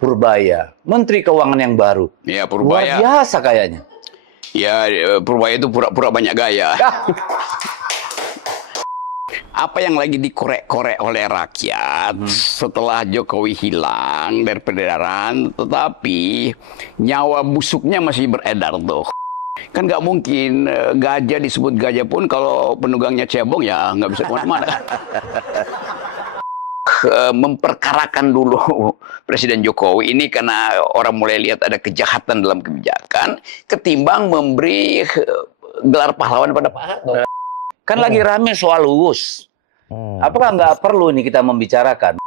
Purbaya, Menteri Keuangan yang baru. Ya, Purbaya. Luar biasa kayaknya. Ya, Purbaya itu pura-pura banyak gaya. Apa yang lagi dikorek-korek oleh rakyat setelah Jokowi hilang dari peredaran, tetapi nyawa busuknya masih beredar tuh. Kan nggak mungkin gajah disebut gajah pun kalau penunggangnya cebong ya nggak bisa kemana-mana. Memperkarakan dulu Presiden Jokowi ini karena orang mulai lihat ada kejahatan dalam kebijakan ketimbang memberi gelar pahlawan pada Pak Harto. Kan lagi rame soal UUS. Apakah nggak perlu nih kita membicarakan?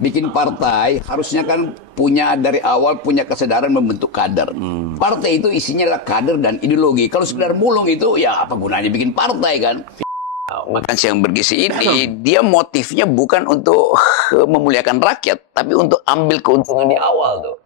Bikin partai harusnya kan punya dari awal punya kesadaran membentuk kader. Partai itu isinya adalah kader dan ideologi. Kalau sekedar mulung itu ya apa gunanya bikin partai kan? Makan siang bergizi ini dia motifnya bukan untuk memuliakan rakyat, tapi untuk ambil keuntungan di awal tuh.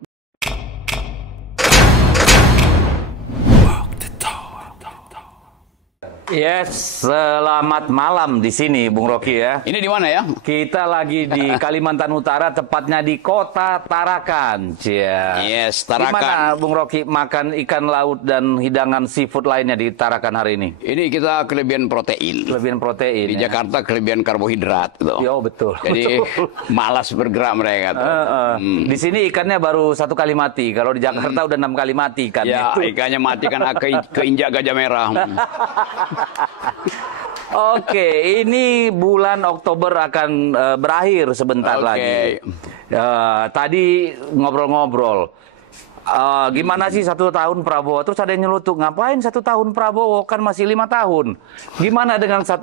Yes, selamat malam di sini, Bung Rocky ya. Ini di mana ya? Kita lagi di Kalimantan Utara, tepatnya di Kota Tarakan. Cia. Yes, Tarakan. Gimana, Bung Rocky, makan ikan laut dan hidangan seafood lainnya di Tarakan hari ini? Ini kita kelebihan protein. Kelebihan protein. Di ya? Jakarta kelebihan karbohidrat. Gitu. Yo, betul. Jadi malas bergerak mereka. Tuh. Di sini ikannya baru 1 kali mati. Kalau di Jakarta udah 6 kali mati ikan. Ya, itu. ikannya mati karena keinjak gajah merah. Oke, ini bulan Oktober akan berakhir sebentar lagi. Tadi ngobrol-ngobrol. Gimana sih 1 tahun Prabowo? Terus ada yang nyelutuk, ngapain 1 tahun Prabowo? Kan masih 5 tahun. Gimana dengan 1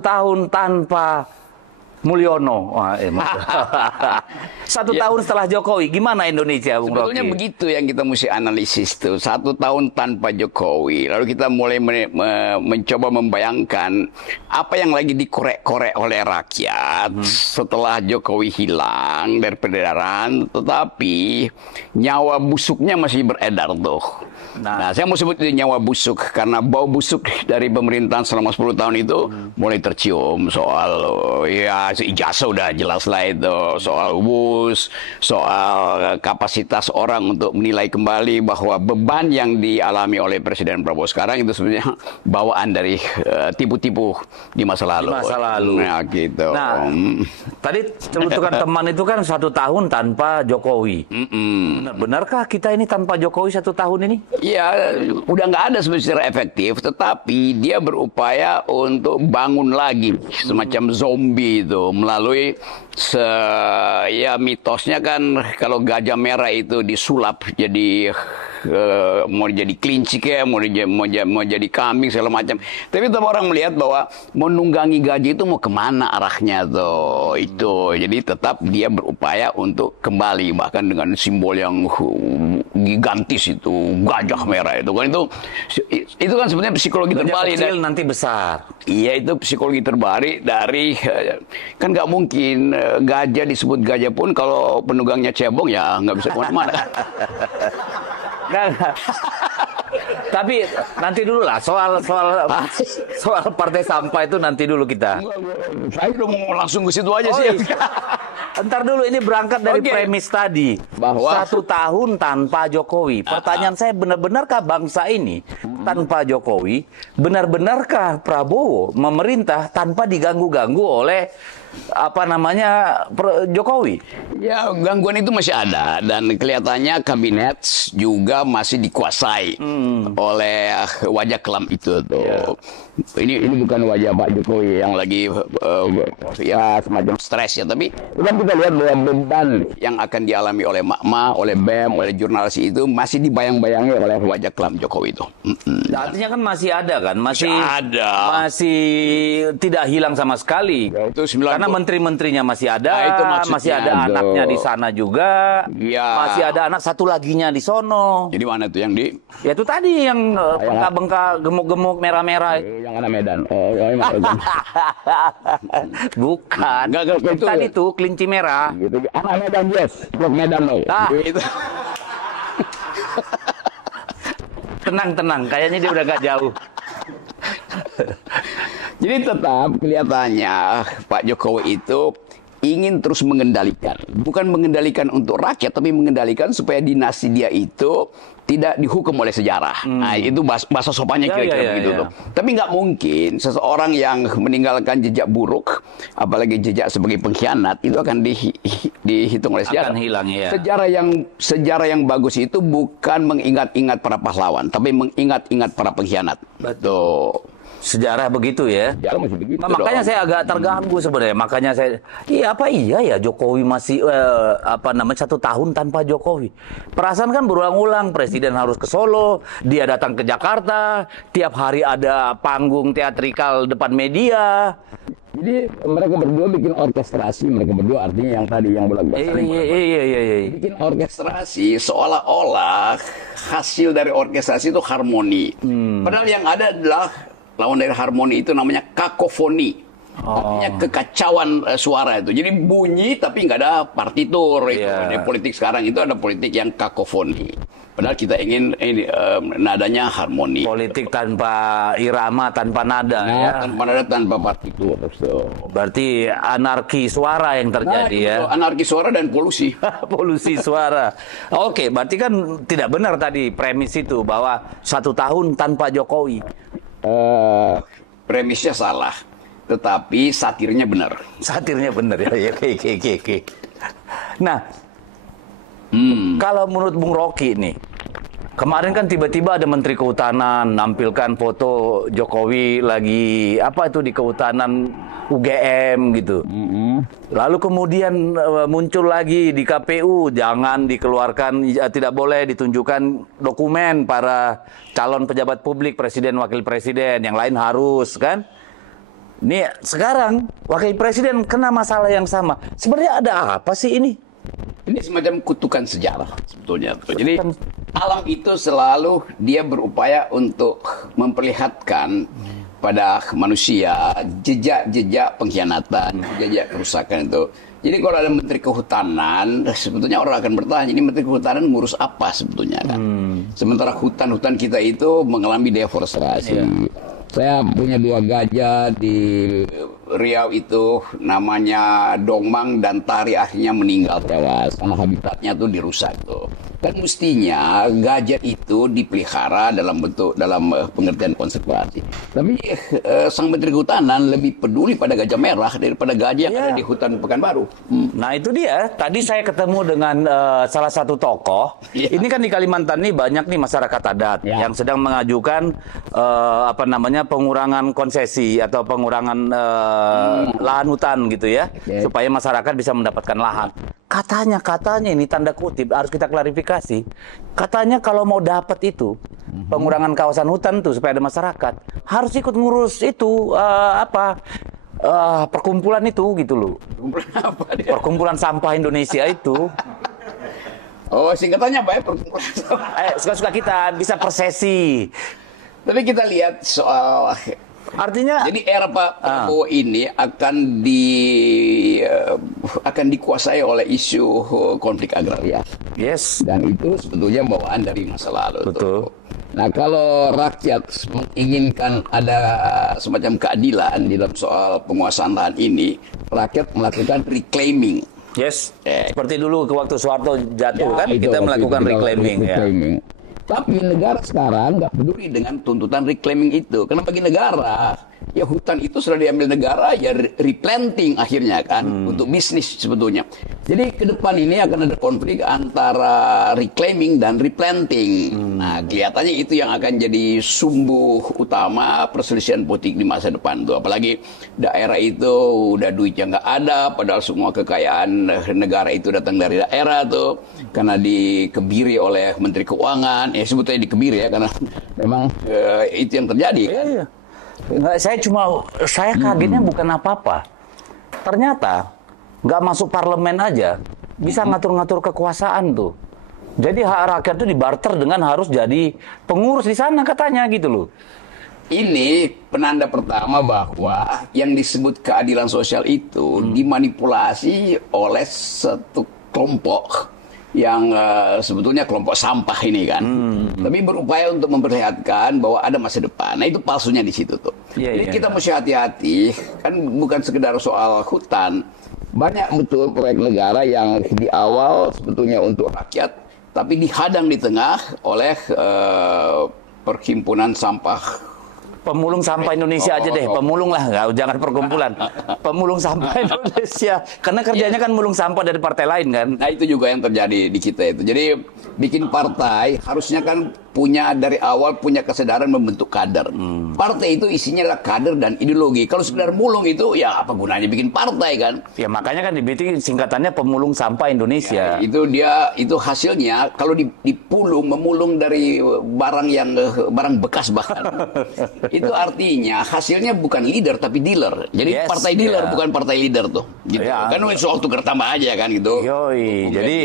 tahun tanpa Mulyono? 1 tahun setelah Jokowi, gimana Indonesia, Bung Rocky? Sebetulnya begitu yang kita mesti analisis tuh. 1 tahun tanpa Jokowi. Lalu kita mulai mencoba membayangkan apa yang lagi dikorek-korek oleh rakyat setelah Jokowi hilang dari peredaran, tetapi nyawa busuknya masih beredar tuh. Nah, saya mau sebut itu nyawa busuk karena bau busuk dari pemerintahan selama 10 tahun itu mulai tercium soal ya ijazah udah jelas lah itu, soal UUS, soal kapasitas orang untuk menilai kembali bahwa beban yang dialami oleh Presiden Prabowo sekarang itu sebenarnya bawaan dari tipu-tipu di masa lalu. Di masa lalu. Nah, gitu. Nah, tadi celutukan teman itu kan 1 tahun tanpa Jokowi. Benarkah kita ini tanpa Jokowi 1 tahun ini? Ya, udah nggak ada secara efektif, tetapi dia berupaya untuk bangun lagi semacam zombie itu melalui ya mitosnya kan kalau gajah merah itu disulap jadi mau jadi kelinci kayak mau jadi kambing segala macam. Tapi tetap orang melihat bahwa menunggangi gajah itu mau kemana arahnya tuh itu. Jadi tetap dia berupaya untuk kembali bahkan dengan simbol yang gigantis itu gajah merah itu kan itu kan sebenarnya psikologi terbalik kecil nanti besar. Iya, itu psikologi terbalik dari kan nggak mungkin gajah disebut gajah pun kalau penunggangnya cebong ya nggak bisa kemana-mana. Nggak. Tapi nanti dulu lah soal partai sampah itu nanti dulu kita. Saya udah mau langsung ke situ aja sih. Entar dulu ini berangkat dari premis tadi bahwa 1 tahun tanpa Jokowi. Pertanyaan saya, benar-benarkah bangsa ini tanpa Jokowi? Benar-benarkah Prabowo memerintah tanpa diganggu-ganggu oleh Jokowi? Ya, gangguan itu masih ada dan kelihatannya kabinet juga masih dikuasai oleh wajah kelam itu tuh. Yeah. Ini bukan wajah Pak Jokowi yang lagi ya semacam stres ya, tapi kan kita lihat bahwa beban yang akan dialami oleh Makma, oleh BEM, oleh jurnalis itu masih dibayang-bayangi oleh wajah kelam Jokowi itu. Artinya kan masih ada kan? Masih ada. Masih tidak hilang sama sekali. Ya, itu karena menteri-menterinya masih ada, masih ada anaknya di sana juga, masih ada anak satu laginya di sono. Jadi mana tuh yang di? Ya itu tadi yang bengkak-bengkak, gemuk-gemuk, merah-merah. Yang anak Medan. Bukan. Enggak, tadi tuh kelinci merah. Gitu. Anak Medan, yes. Blok Medan loh. Gitu. Tenang. Kayaknya dia udah gak jauh. Jadi tetap kelihatannya Pak Jokowi itu ingin terus mengendalikan. Bukan mengendalikan untuk rakyat, tapi mengendalikan supaya dinasti dia itu tidak dihukum oleh sejarah. Nah, itu bahasa sopannya kira-kira begitu tuh. Tapi nggak mungkin seseorang yang meninggalkan jejak buruk, apalagi jejak sebagai pengkhianat, itu akan dihitung oleh sejarah. Akan hilang, ya. Sejarah yang bagus itu bukan mengingat-ingat para pahlawan, tapi mengingat-ingat para pengkhianat. Betul. Sejarah begitu ya. Sejarah masih begitu. Nah, makanya saya agak terganggu sebenarnya. Makanya saya, iya ya Jokowi masih 1 tahun tanpa Jokowi. Perasaan kan berulang-ulang, presiden harus ke Solo, dia datang ke Jakarta, tiap hari ada panggung teatrikal depan media. Jadi mereka berdua bikin orkestrasi, mereka berdua artinya yang tadi yang bolak-balik. Iya. Bikin orkestrasi seolah-olah hasil dari orkestrasi itu harmoni. Padahal yang ada adalah lawan dari harmoni itu namanya kakofoni. Artinya kekacauan suara itu. Jadi bunyi tapi nggak ada partitur. Di politik sekarang itu ada politik yang kakofoni. Padahal kita ingin nadanya harmoni. Politik tanpa irama, tanpa nada. Tanpa nada, tanpa partitur. Berarti anarki suara yang terjadi ya. Anarki suara dan polusi. Polusi suara. Oke, berarti kan tidak benar tadi premis itu bahwa 1 tahun tanpa Jokowi. Premisnya salah, tetapi satirnya benar. Satirnya benar ya. Oke. Nah, kalau menurut Bung Rocky nih, kemarin kan tiba-tiba ada Menteri Kehutanan nampilkan foto Jokowi lagi di kehutanan UGM gitu. Lalu kemudian muncul lagi di KPU, jangan dikeluarkan, tidak boleh ditunjukkan dokumen para calon pejabat publik, presiden, wakil presiden, yang lain harus kan. Nih sekarang wakil presiden kena masalah yang sama. Sebenarnya ada apa sih ini? Ini semacam kutukan sejarah sebetulnya. Jadi alam itu selalu dia berupaya untuk memperlihatkan pada manusia jejak-jejak pengkhianatan, jejak kerusakan itu. Jadi kalau ada Menteri Kehutanan, sebetulnya orang akan bertanya, ini Menteri Kehutanan ngurus apa sebetulnya kan? Sementara hutan-hutan kita itu mengalami deforestasi. Saya punya 2 gajah di Riau itu, namanya Dongmang dan Tari, akhirnya meninggal tewas karena habitatnya tuh dirusak tuh. Kan mestinya gajah itu dipelihara dalam pengertian konservasi. Tapi sang Menteri Kehutanan lebih peduli pada gajah merah daripada gajah yang ada di hutan Pekanbaru. Nah itu dia. Tadi saya ketemu dengan salah satu tokoh. Ini kan di Kalimantan nih banyak nih masyarakat adat yang sedang mengajukan pengurangan konsesi atau pengurangan lahan hutan gitu ya, supaya masyarakat bisa mendapatkan lahan. Katanya ini tanda kutip harus kita klarifikasi. Katanya kalau mau dapat itu pengurangan kawasan hutan tuh supaya ada masyarakat, harus ikut ngurus itu perkumpulan itu gitu loh. Perkumpulan sampah Indonesia itu. Oh, singkatannya apa ya, perkumpulan sampah? Suka-suka kita bisa persesi. Tapi kita lihat soal artinya jadi era Pak Prabowo ini akan dikuasai oleh isu konflik agraria. Yes. Dan itu sebetulnya bawaan dari masa lalu. Betul. Nah, kalau rakyat menginginkan ada semacam keadilan di dalam soal penguasaan lahan ini, rakyat melakukan reclaiming. Yes. Seperti dulu waktu Soeharto jatuh kan, kita melakukan reclaiming. Tapi negara sekarang nggak peduli dengan tuntutan reclaiming itu. Karena bagi negara, ya hutan itu sudah diambil negara, ya replanting akhirnya kan, untuk bisnis sebetulnya. Jadi ke depan ini akan ada konflik antara reclaiming dan replanting. Nah, kelihatannya itu yang akan jadi sumbu utama perselisihan politik di masa depan tuh. Apalagi daerah itu udah duitnya nggak ada, padahal semua kekayaan negara itu datang dari daerah tuh, karena dikebiri oleh Menteri Keuangan. Sebetulnya dikebiri ya, karena memang itu yang terjadi. Iya. Saya kagetnya bukan apa-apa. Ternyata nggak masuk parlemen aja bisa ngatur-ngatur kekuasaan tuh. Jadi hak rakyat tuh dibarter dengan harus jadi pengurus di sana katanya gitu loh. Ini penanda pertama bahwa yang disebut keadilan sosial itu dimanipulasi oleh satu kelompok yang sebetulnya kelompok sampah ini kan, tapi berupaya untuk memperlihatkan bahwa ada masa depan. Nah itu palsunya di situ tuh. Jadi kita mesti hati-hati, kan bukan sekedar soal hutan, banyak betul proyek negara yang di awal sebetulnya untuk rakyat, tapi dihadang di tengah oleh perhimpunan sampah. Pemulung sampah Indonesia aja deh, pemulung lah, nggak, jangan perkumpulan. Pemulung sampah Indonesia, karena kerjanya kan mulung sampah dari partai lain kan. Nah itu juga yang terjadi di kita itu. Jadi bikin partai harusnya kan punya dari awal punya kesadaran membentuk kader. Partai itu isinya adalah kader dan ideologi. Kalau sekedar mulung itu ya apa gunanya bikin partai kan? Ya makanya kan dibikin singkatannya Pemulung Sampah Indonesia. Ya, itu hasilnya kalau dipulung memulung dari barang bekas bahkan. Itu artinya hasilnya bukan leader tapi dealer. Jadi partai dealer bukan partai leader tuh. Gitu. Ya. Kan soal tukar tambah aja kan gitu. Yoi. Jadi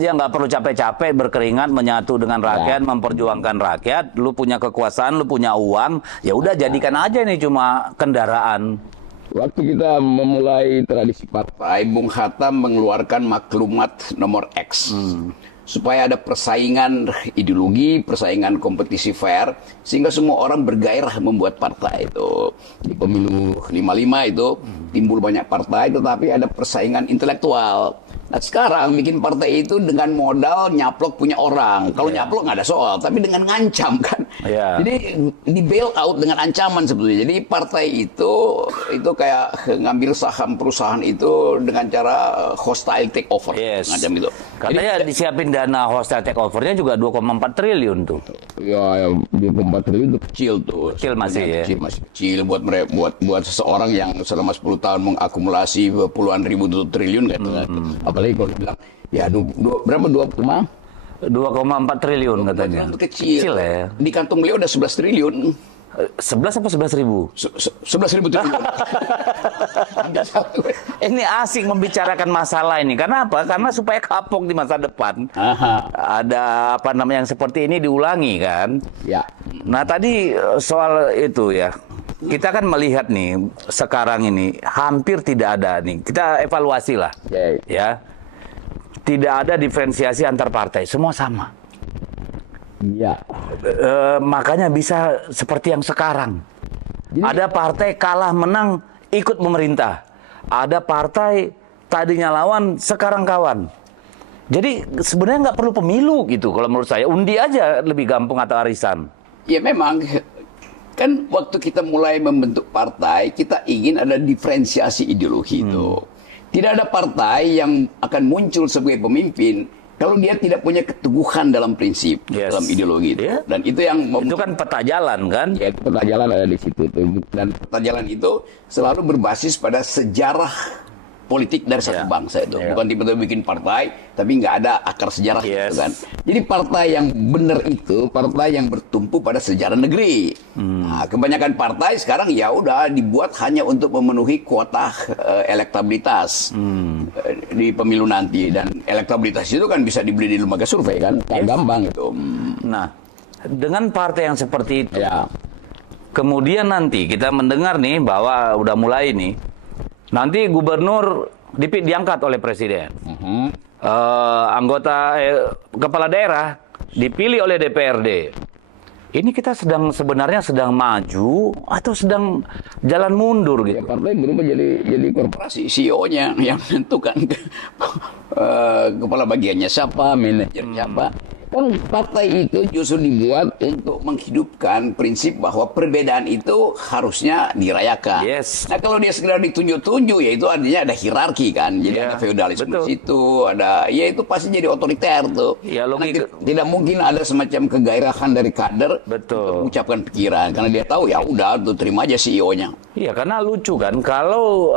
ya nggak perlu capek-capek berkeringat menyatu dengan rakyat, memperjuangkan rakyat. Lu punya kekuasaan, lu punya uang, ya udah jadikan aja nih cuma kendaraan. Waktu kita memulai tradisi partai, Bung Hatta mengeluarkan maklumat nomor X. Supaya ada persaingan ideologi, persaingan kompetisi fair, sehingga semua orang bergairah membuat partai itu. Di pemilu 55 itu timbul banyak partai, tetapi ada persaingan intelektual. Nah sekarang bikin partai itu dengan modal nyaplok punya orang. Kalau nyaplok nggak ada soal, tapi dengan ngancam kan. Jadi di bail out dengan ancaman sebetulnya. Jadi partai itu kayak ngambil saham perusahaan itu dengan cara hostile takeover. Macam itu. Katanya disiapin dana hostile takeovernya juga 2,4 triliun tuh. Ya 2,4 triliun itu kecil tuh. Kecil masih masih kecil buat seseorang yang selama 10 tahun mengakumulasi puluhan ribu triliun gitu kan. Apalagi kalau bilang ya berapa 2,4 triliun katanya. Kecil ya. Di kantong beliau udah 11 triliun. 11 apa 11 ribu? 11 ribu triliun. Ini asik membicarakan masalah ini. Karena apa? Karena supaya kapok di masa depan. Ada apa namanya yang seperti ini diulangi kan? Ya. Nah tadi soal itu ya. Kita kan melihat nih sekarang ini hampir tidak ada nih. Kita evaluasi lah. Ya. Tidak ada diferensiasi antar partai. Semua sama. Iya. Makanya bisa seperti yang sekarang. Ada partai kalah menang ikut pemerintah. Ada partai tadinya lawan sekarang kawan. Jadi sebenarnya nggak perlu pemilu gitu kalau menurut saya. Undi aja lebih gampang atau arisan. Ya memang kan waktu kita mulai membentuk partai kita ingin ada diferensiasi ideologi itu. Tidak ada partai yang akan muncul sebagai pemimpin kalau dia tidak punya keteguhan dalam prinsip, dalam ideologi itu. Dan itu yang itu kan peta jalan kan? Ya, peta jalan ada di situ tuh. Dan peta jalan itu selalu berbasis pada sejarah politik dari satu bangsa itu. Bukan tiba-tiba bikin partai tapi nggak ada akar sejarah gitu kan. Jadi partai yang benar itu partai yang bertumpu pada sejarah negeri. Nah, kebanyakan partai sekarang ya udah dibuat hanya untuk memenuhi kuota elektabilitas di pemilu nanti, dan elektabilitas itu kan bisa dibeli di lembaga survei kan, gampang gitu. Nah, dengan partai yang seperti itu, kemudian nanti kita mendengar nih bahwa udah mulai nih. Nanti gubernur diangkat oleh presiden, anggota kepala daerah dipilih oleh DPRD. Ini kita sebenarnya sedang maju atau sedang jalan mundur gitu? Partai berubah jadi korporasi, CEO-nya yang menentukan kepala bagiannya siapa, manajer siapa. Kan partai itu justru dibuat untuk menghidupkan prinsip bahwa perbedaan itu harusnya dirayakan. Nah kalau dia sekedar ditunjuk-tunjuk, ya itu artinya ada hierarki kan. Jadi ada feodalisme di situ, ada ya itu pasti jadi otoriter tuh. Tidak mungkin ada semacam kegairahan dari kader untuk mengucapkan pikiran, karena dia tahu ya udah tuh terima aja CEO-nya. Iya, karena lucu kan kalau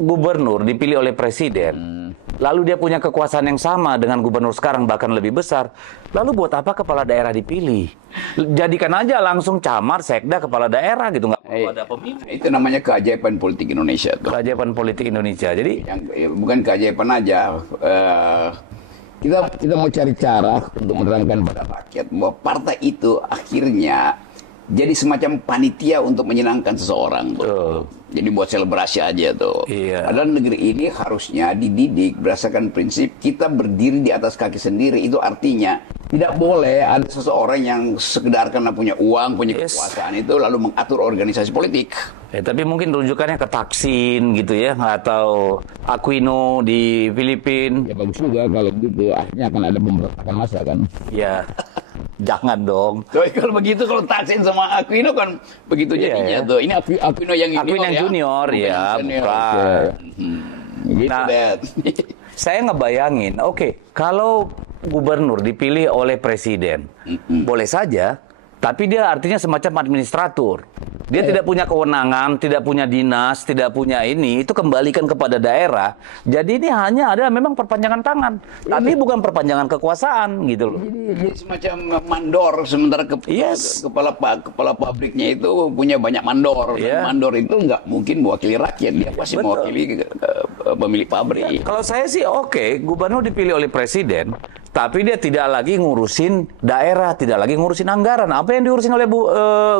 gubernur dipilih oleh presiden, lalu dia punya kekuasaan yang sama dengan gubernur sekarang bahkan lebih besar, lalu buat apa kepala daerah dipilih? Jadikan aja langsung camat, sekda, kepala daerah gitu, nggak perlu ada pemimpin. Itu namanya keajaiban politik Indonesia tuh. Keajaiban politik Indonesia. Jadi bukan keajaiban aja. Kita mau cari cara untuk menerangkan pada rakyat bahwa partai itu akhirnya jadi semacam panitia untuk menyenangkan seseorang tuh. Jadi buat selebrasi aja tuh. Padahal negeri ini harusnya dididik berdasarkan prinsip kita berdiri di atas kaki sendiri. Itu artinya tidak boleh ada seseorang yang sekedar karena punya uang, punya kekuasaan itu lalu mengatur organisasi politik. Tapi mungkin rujukannya ke Thaksin gitu ya, atau Aquino di Filipina. Ya bagus juga kalau gitu, akhirnya akan ada pemberontakan massa kan. Ya, jangan dong. Kalau begitu, kalau Thaksin sama Aquino kan begitu jadinya tuh. Ini Aquino yang junior, Aquino yang junior, ya, bukan. Gitu, Nah, Dad. saya ngebayangin, oke, kalau gubernur dipilih oleh presiden, boleh saja, tapi dia artinya semacam administratur. Dia tidak punya kewenangan, tidak punya dinas, tidak punya ini, itu kembalikan kepada daerah. Jadi ini hanya adalah memang perpanjangan tangan, tapi bukan perpanjangan kekuasaan gitu loh. Jadi semacam mandor, sementara kepala pabriknya itu punya banyak mandor. Dan mandor itu nggak mungkin mewakili rakyat, dia pasti mewakili pemilik pabrik. Kalau saya sih oke, gubernur dipilih oleh presiden, tapi dia tidak lagi ngurusin daerah, tidak lagi ngurusin anggaran. Apa yang diurusin oleh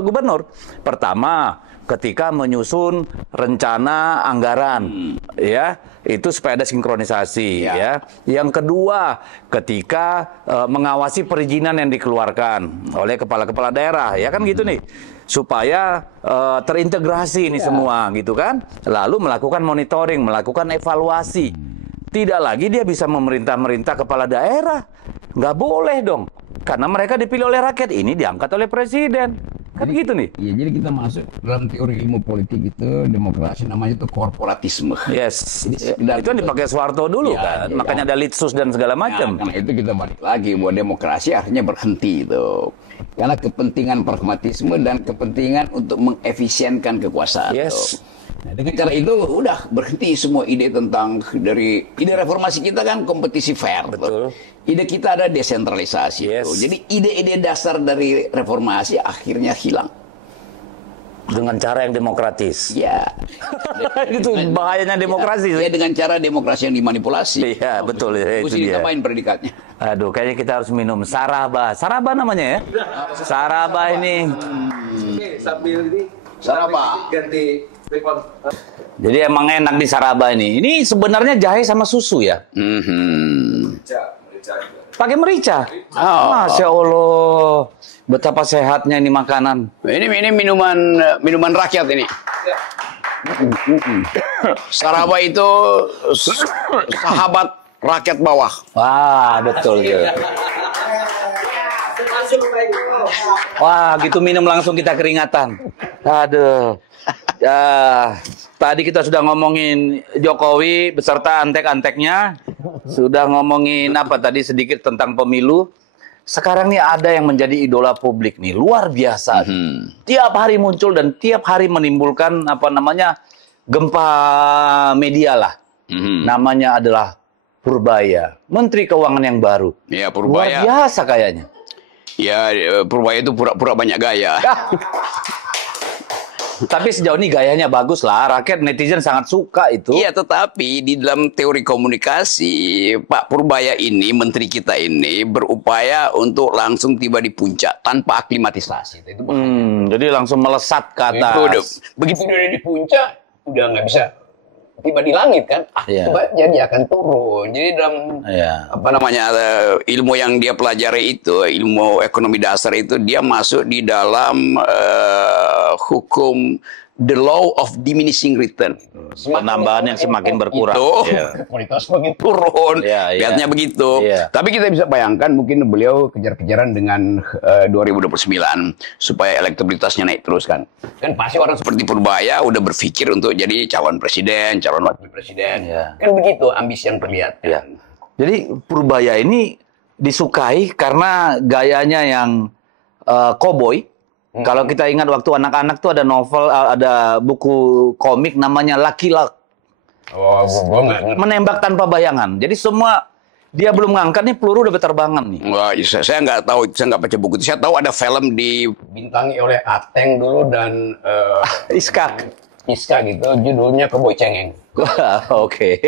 gubernur? Pertama, ketika menyusun rencana anggaran, ya, itu supaya ada sinkronisasi, ya. Yang kedua, ketika mengawasi perizinan yang dikeluarkan oleh kepala-kepala daerah, ya kan gitu nih, supaya terintegrasi ini semua, gitu kan. Lalu melakukan monitoring, melakukan evaluasi. Tidak lagi dia bisa memerintah kepala daerah. Nggak boleh dong. Karena mereka dipilih oleh rakyat. Ini diangkat oleh presiden. Kan jadi, gitu nih. Iya, jadi kita masuk dalam teori ilmu politik itu, demokrasi namanya itu korporatisme. Yes. Itu yang dipakai Soeharto dulu kan. Makanya ada litsus dan segala macam. Karena itu kita balik lagi bahwa demokrasi akhirnya berhenti itu. Karena kepentingan pragmatisme dan kepentingan untuk mengefisienkan kekuasaan. Yes. Nah, dengan cara itu udah berhenti semua ide tentang dari ide reformasi kita kan kompetisi fair. Betul. Ide kita ada desentralisasi. Yes. Jadi ide-ide dasar dari reformasi akhirnya hilang. Dengan cara yang demokratis. Ya. Itu bahayanya demokrasi. Ya, dengan cara demokrasi yang dimanipulasi. Iya, betul. Ya, itu dia. Tambahin predikatnya. Aduh, kayaknya kita harus minum Saraba. Saraba namanya ya? Saraba ini. Oke, sambil ini. Saraba. Ganti. Jadi emang enak di Saraba ini. Ini sebenarnya jahe sama susu ya? Pakai merica. Masya Allah. Betapa sehatnya ini makanan. Ini minuman rakyat ini. Saraba itu sahabat rakyat bawah. Wah, betul. Wah, gitu minum langsung kita keringatan. Aduh. Ya, tadi kita sudah ngomongin Jokowi beserta antek-anteknya. Sudah ngomongin apa tadi sedikit tentang pemilu. Sekarang nih ada yang menjadi idola publik nih, luar biasa. Tiap hari muncul dan tiap hari menimbulkan apa namanya gempa media lah. Namanya adalah Purbaya, Menteri Keuangan yang baru. Ya, Purbaya. Luar biasa kayaknya. Ya, Purbaya itu pura-pura banyak gaya. Tapi sejauh ini gayanya bagus lah, rakyat netizen sangat suka itu. Iya, tetapi di dalam teori komunikasi, Pak Purbaya ini, menteri kita ini, berupaya untuk langsung tiba di puncak tanpa aklimatisasi. Itu jadi langsung melesat ke atas. Begitu dia di puncak, udah nggak bisa tiba di langit kan, jadi akan turun. Jadi dalam apa namanya ilmu yang dia pelajari itu, ilmu ekonomi dasar itu, dia masuk di dalam hukum the law of diminishing return. Penambahan yang semakin berkurang. Kualitas semakin turun. Lihatnya begitu. Tapi kita bisa bayangkan mungkin beliau kejar-kejaran dengan 2029 supaya elektabilitasnya naik terus kan. Kan pasti orang seperti Purbaya udah berpikir untuk jadi calon presiden, calon wakil presiden. Kan begitu ambisi yang terlihat. Jadi Purbaya ini disukai karena gayanya yang koboi. Kalau kita ingat waktu anak-anak tuh ada novel, ada buku komik namanya Lucky Luck. Oh, gua nggak. Menembak tanpa bayangan. Jadi semua dia belum ngangkat nih peluru udah berterbangan nih. Wah, saya nggak tahu, saya nggak baca buku itu. Saya tahu ada film dibintangi oleh Ateng dulu dan Iska gitu, judulnya Koboi Cengeng. Oke.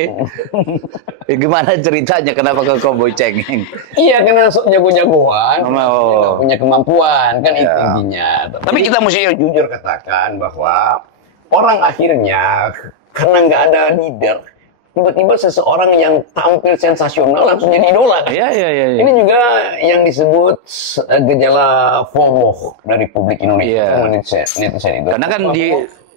Gimana ceritanya kenapa ke Koboi Cengeng? Iya, karena jago-jagoan, nggak punya kemampuan, kan itu intinya. Tapi kita mesti jujur katakan bahwa orang akhirnya karena nggak ada leader, tiba-tiba seseorang yang tampil sensasional langsung jadi idola. Iya. Ini juga yang disebut gejala FOMO dari publik Indonesia. Netizen itu. Karena kan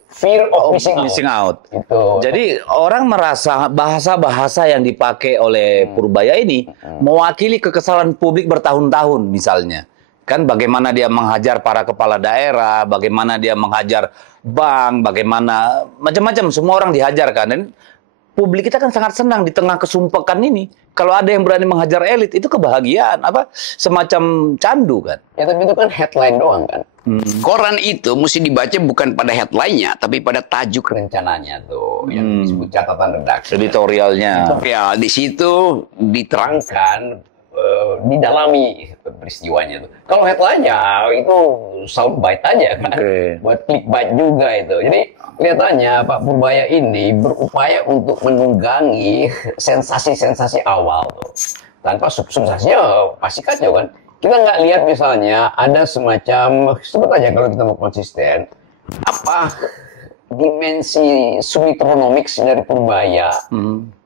fear of missing out. Itu. Jadi orang merasa bahasa-bahasa yang dipakai oleh Purbaya ini mewakili kekesalan publik bertahun-tahun misalnya. Kan bagaimana dia menghajar para kepala daerah, bagaimana dia menghajar bank, bagaimana macam-macam semua orang dihajar kan. Dan publik kita kan sangat senang di tengah kesumpekan ini. Kalau ada yang berani menghajar elit itu kebahagiaan, apa semacam candu kan. Ya tapi itu kan headline doang kan. Koran itu mesti dibaca bukan pada headline-nya, tapi pada tajuk rencananya tuh, yang disebut catatan redaksi. Editorialnya. Ya, di situ diterangkan, didalami peristiwanya tuh. Kalau headline-nya itu soundbite aja kan, buat clickbait juga itu. Jadi kelihatannya Pak Purbaya ini berupaya untuk menunggangi sensasi-sensasi awal tuh. Tanpa substansinya pasti kacau kan. Kita nggak lihat misalnya ada semacam, sebut aja kalau kita mau konsisten, apa dimensi submetronomics dari Purbaya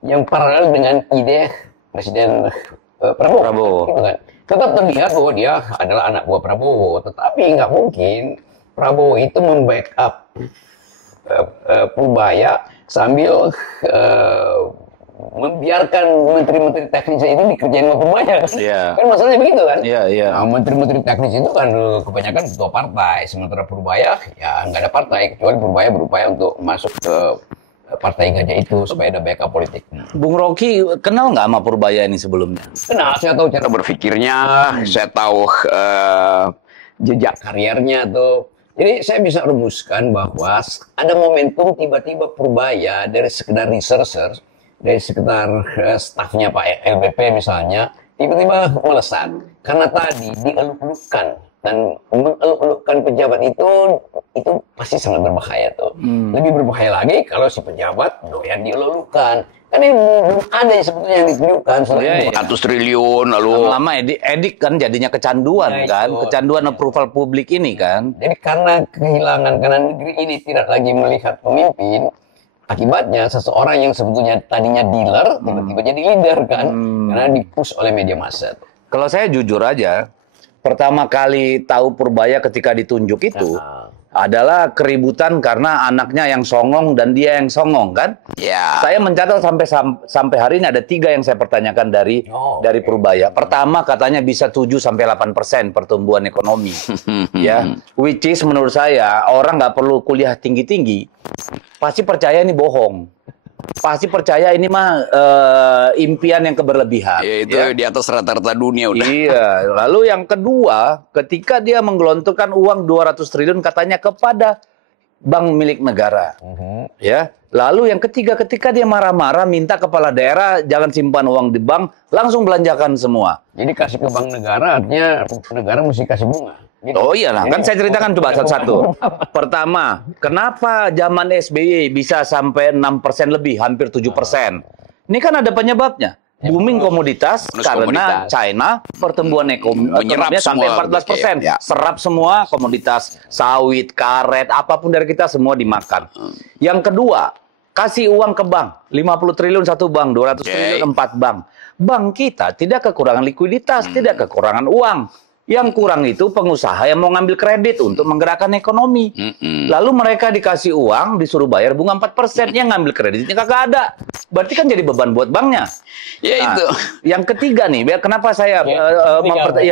yang paralel dengan ide Presiden Prabowo. Gitu kan. Tetap terlihat bahwa dia adalah anak buah Prabowo, tetapi nggak mungkin Prabowo itu membackup Purbaya sambil membiarkan menteri-menteri teknis itu dikerjain sama Purbaya kan? Yeah. Kan masalahnya begitu kan? Iya, iya. Nah, menteri-menteri teknis itu kan kebanyakan ketua partai, sementara Purbaya ya nggak ada partai, kecuali Purbaya berupaya untuk masuk ke partai gajah itu supaya ada backup politik. Bung Rocky kenal nggak sama Purbaya ini sebelumnya? Kenal, saya tahu cara berpikirnya, saya tahu jejak karirnya tuh. Jadi saya bisa rumuskan bahwa ada momentum tiba-tiba Purbaya dari sekedar researcher, dari sekitar stafnya Pak LBP misalnya, tiba-tiba melesat. Karena tadi dieluk-elukan, dan mengeluk-elukkan pejabat itu pasti sangat berbahaya tuh. Lebih berbahaya lagi kalau si pejabat doyan dieluk-elukan. Kan ini belum ada sebetulnya yang ditunjukkan. Selain 100 triliun lalu. Lama-lama edik kan jadinya kecanduan kan. Kecanduan approval publik ini kan. Jadi karena negeri ini tidak lagi melihat pemimpin, akibatnya seseorang yang sebetulnya tadinya dealer tiba-tiba jadi leader kan, karena dipush oleh media massa. Kalau saya jujur aja, pertama kali tahu Purbaya ketika ditunjuk itu adalah keributan karena anaknya yang songong dan dia yang songong kan. Ya. Saya mencatat sampai hari ini ada 3 yang saya pertanyakan dari Purbaya. Pertama katanya bisa 7-8% pertumbuhan ekonomi, ya. Which is menurut saya orang nggak perlu kuliah tinggi-tinggi, pasti percaya ini bohong. Pasti percaya ini mah impian yang keberlebihan. Ya, itu di atas rata-rata dunia udah. Iya. Lalu yang kedua, ketika dia menggelontorkan uang 200 triliun katanya kepada bank milik negara. Ya. Lalu yang ketiga, ketika dia marah-marah minta kepala daerah jangan simpan uang di bank, langsung belanjakan semua. Jadi kasih ke bank negara artinya negara mesti kasih bunga. Gitu. Oh iyalah, kan saya ceritakan coba satu-satu. Pertama, kenapa zaman SBY bisa sampai 6% lebih, hampir 7%? Ini kan ada penyebabnya. Booming komoditas karena China pertumbuhan ekonominya sampai 14%. Ya. Serap semua komoditas, sawit, karet, apapun dari kita semua dimakan. Yang kedua, kasih uang ke bank, 50 triliun satu bank, 200 triliun 4 bank. Bank kita tidak kekurangan likuiditas, tidak kekurangan uang. Yang kurang itu pengusaha yang mau ngambil kredit untuk menggerakkan ekonomi. Lalu mereka dikasih uang, disuruh bayar bunga 4%, yang ngambil kreditnya kagak ada. Berarti kan jadi beban buat banknya. Ya Nah, itu. yang ketiga nih, kenapa saya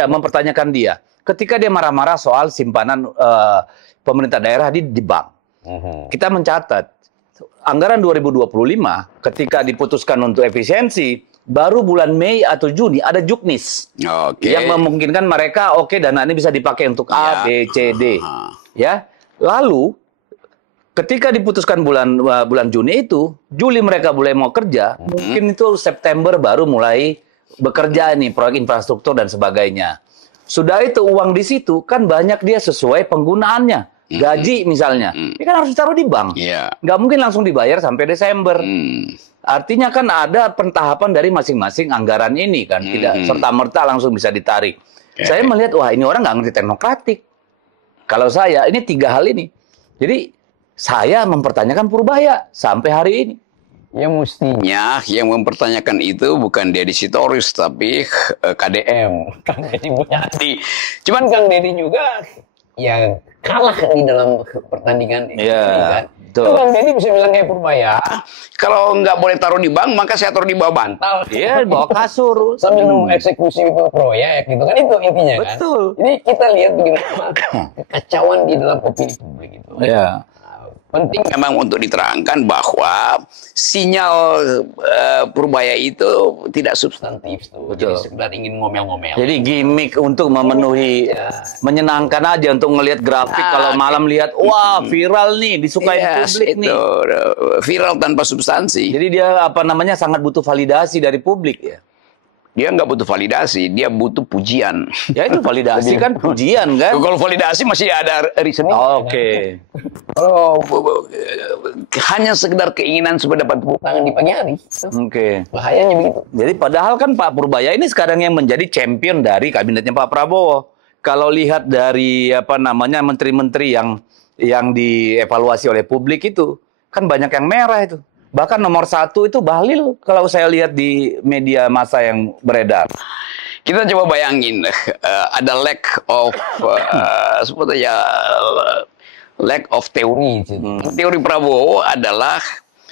mempertanyakan dia. Ketika dia marah-marah soal simpanan pemerintah daerah di bank. Kita mencatat, anggaran 2025 ketika diputuskan untuk efisiensi, baru bulan Mei atau Juni ada juknis yang memungkinkan mereka dana ini bisa dipakai untuk A, B, C, D. Ya. Lalu ketika diputuskan bulan Juni itu, Juli mereka boleh mau kerja, mungkin itu September baru mulai bekerja nih proyek infrastruktur dan sebagainya. Sudah itu uang di situ kan banyak dia sesuai penggunaannya. Gaji misalnya, ini kan harus ditaruh di bank. Nggak mungkin langsung dibayar sampai Desember. Artinya kan ada pentahapan dari masing-masing anggaran ini kan, tidak serta-merta langsung bisa ditarik. Saya melihat, wah ini orang nggak ngerti teknokratik. Kalau saya, ini 3 hal ini. Jadi saya mempertanyakan Purbaya sampai hari ini. Ya mestinya yang mempertanyakan itu bukan Deddy Sitorus tapi KDM, Kang Deddy Mulyadi. Cuman Kang Deddy juga ya kalah di dalam pertandingan ini kan. Betul. Itu Bang Deddy bisa bilang kayak Purbaya, kalau nggak boleh taruh di bank, maka saya taruh di bawah bantal. Iya, bawa kasur. Sambil mengeksekusi proyek gitu kan, itu intinya kan. Betul. Jadi kita lihat bagaimana kekacauan di dalam opini publik itu. Iya. Penting memang untuk diterangkan bahwa sinyal Purbaya itu tidak substantif tuh. Betul. Jadi sekedar ingin ngomel-ngomel. Jadi gimmick untuk memenuhi, menyenangkan aja untuk ngelihat grafik. Kalau malam lihat, wah viral nih, disukai publik nih. Viral tanpa substansi. Jadi dia sangat butuh validasi dari publik ya. Dia nggak butuh validasi, dia butuh pujian. Ya itu validasi kan pujian kan. Kalau validasi masih ada reasoning. Oke. Kalau hanya sekedar keinginan supaya dapat tepuk tangan di pagi hari. Oke. Bahayanya begitu. Jadi padahal kan Pak Purbaya ini sekarang yang menjadi champion dari kabinetnya Pak Prabowo. Kalau lihat dari menteri-menteri yang dievaluasi oleh publik itu kan banyak yang merah itu. Bahkan nomor 1 itu Bahlil kalau saya lihat di media massa yang beredar. Kita coba bayangin ada lack of teori. Teori Prabowo adalah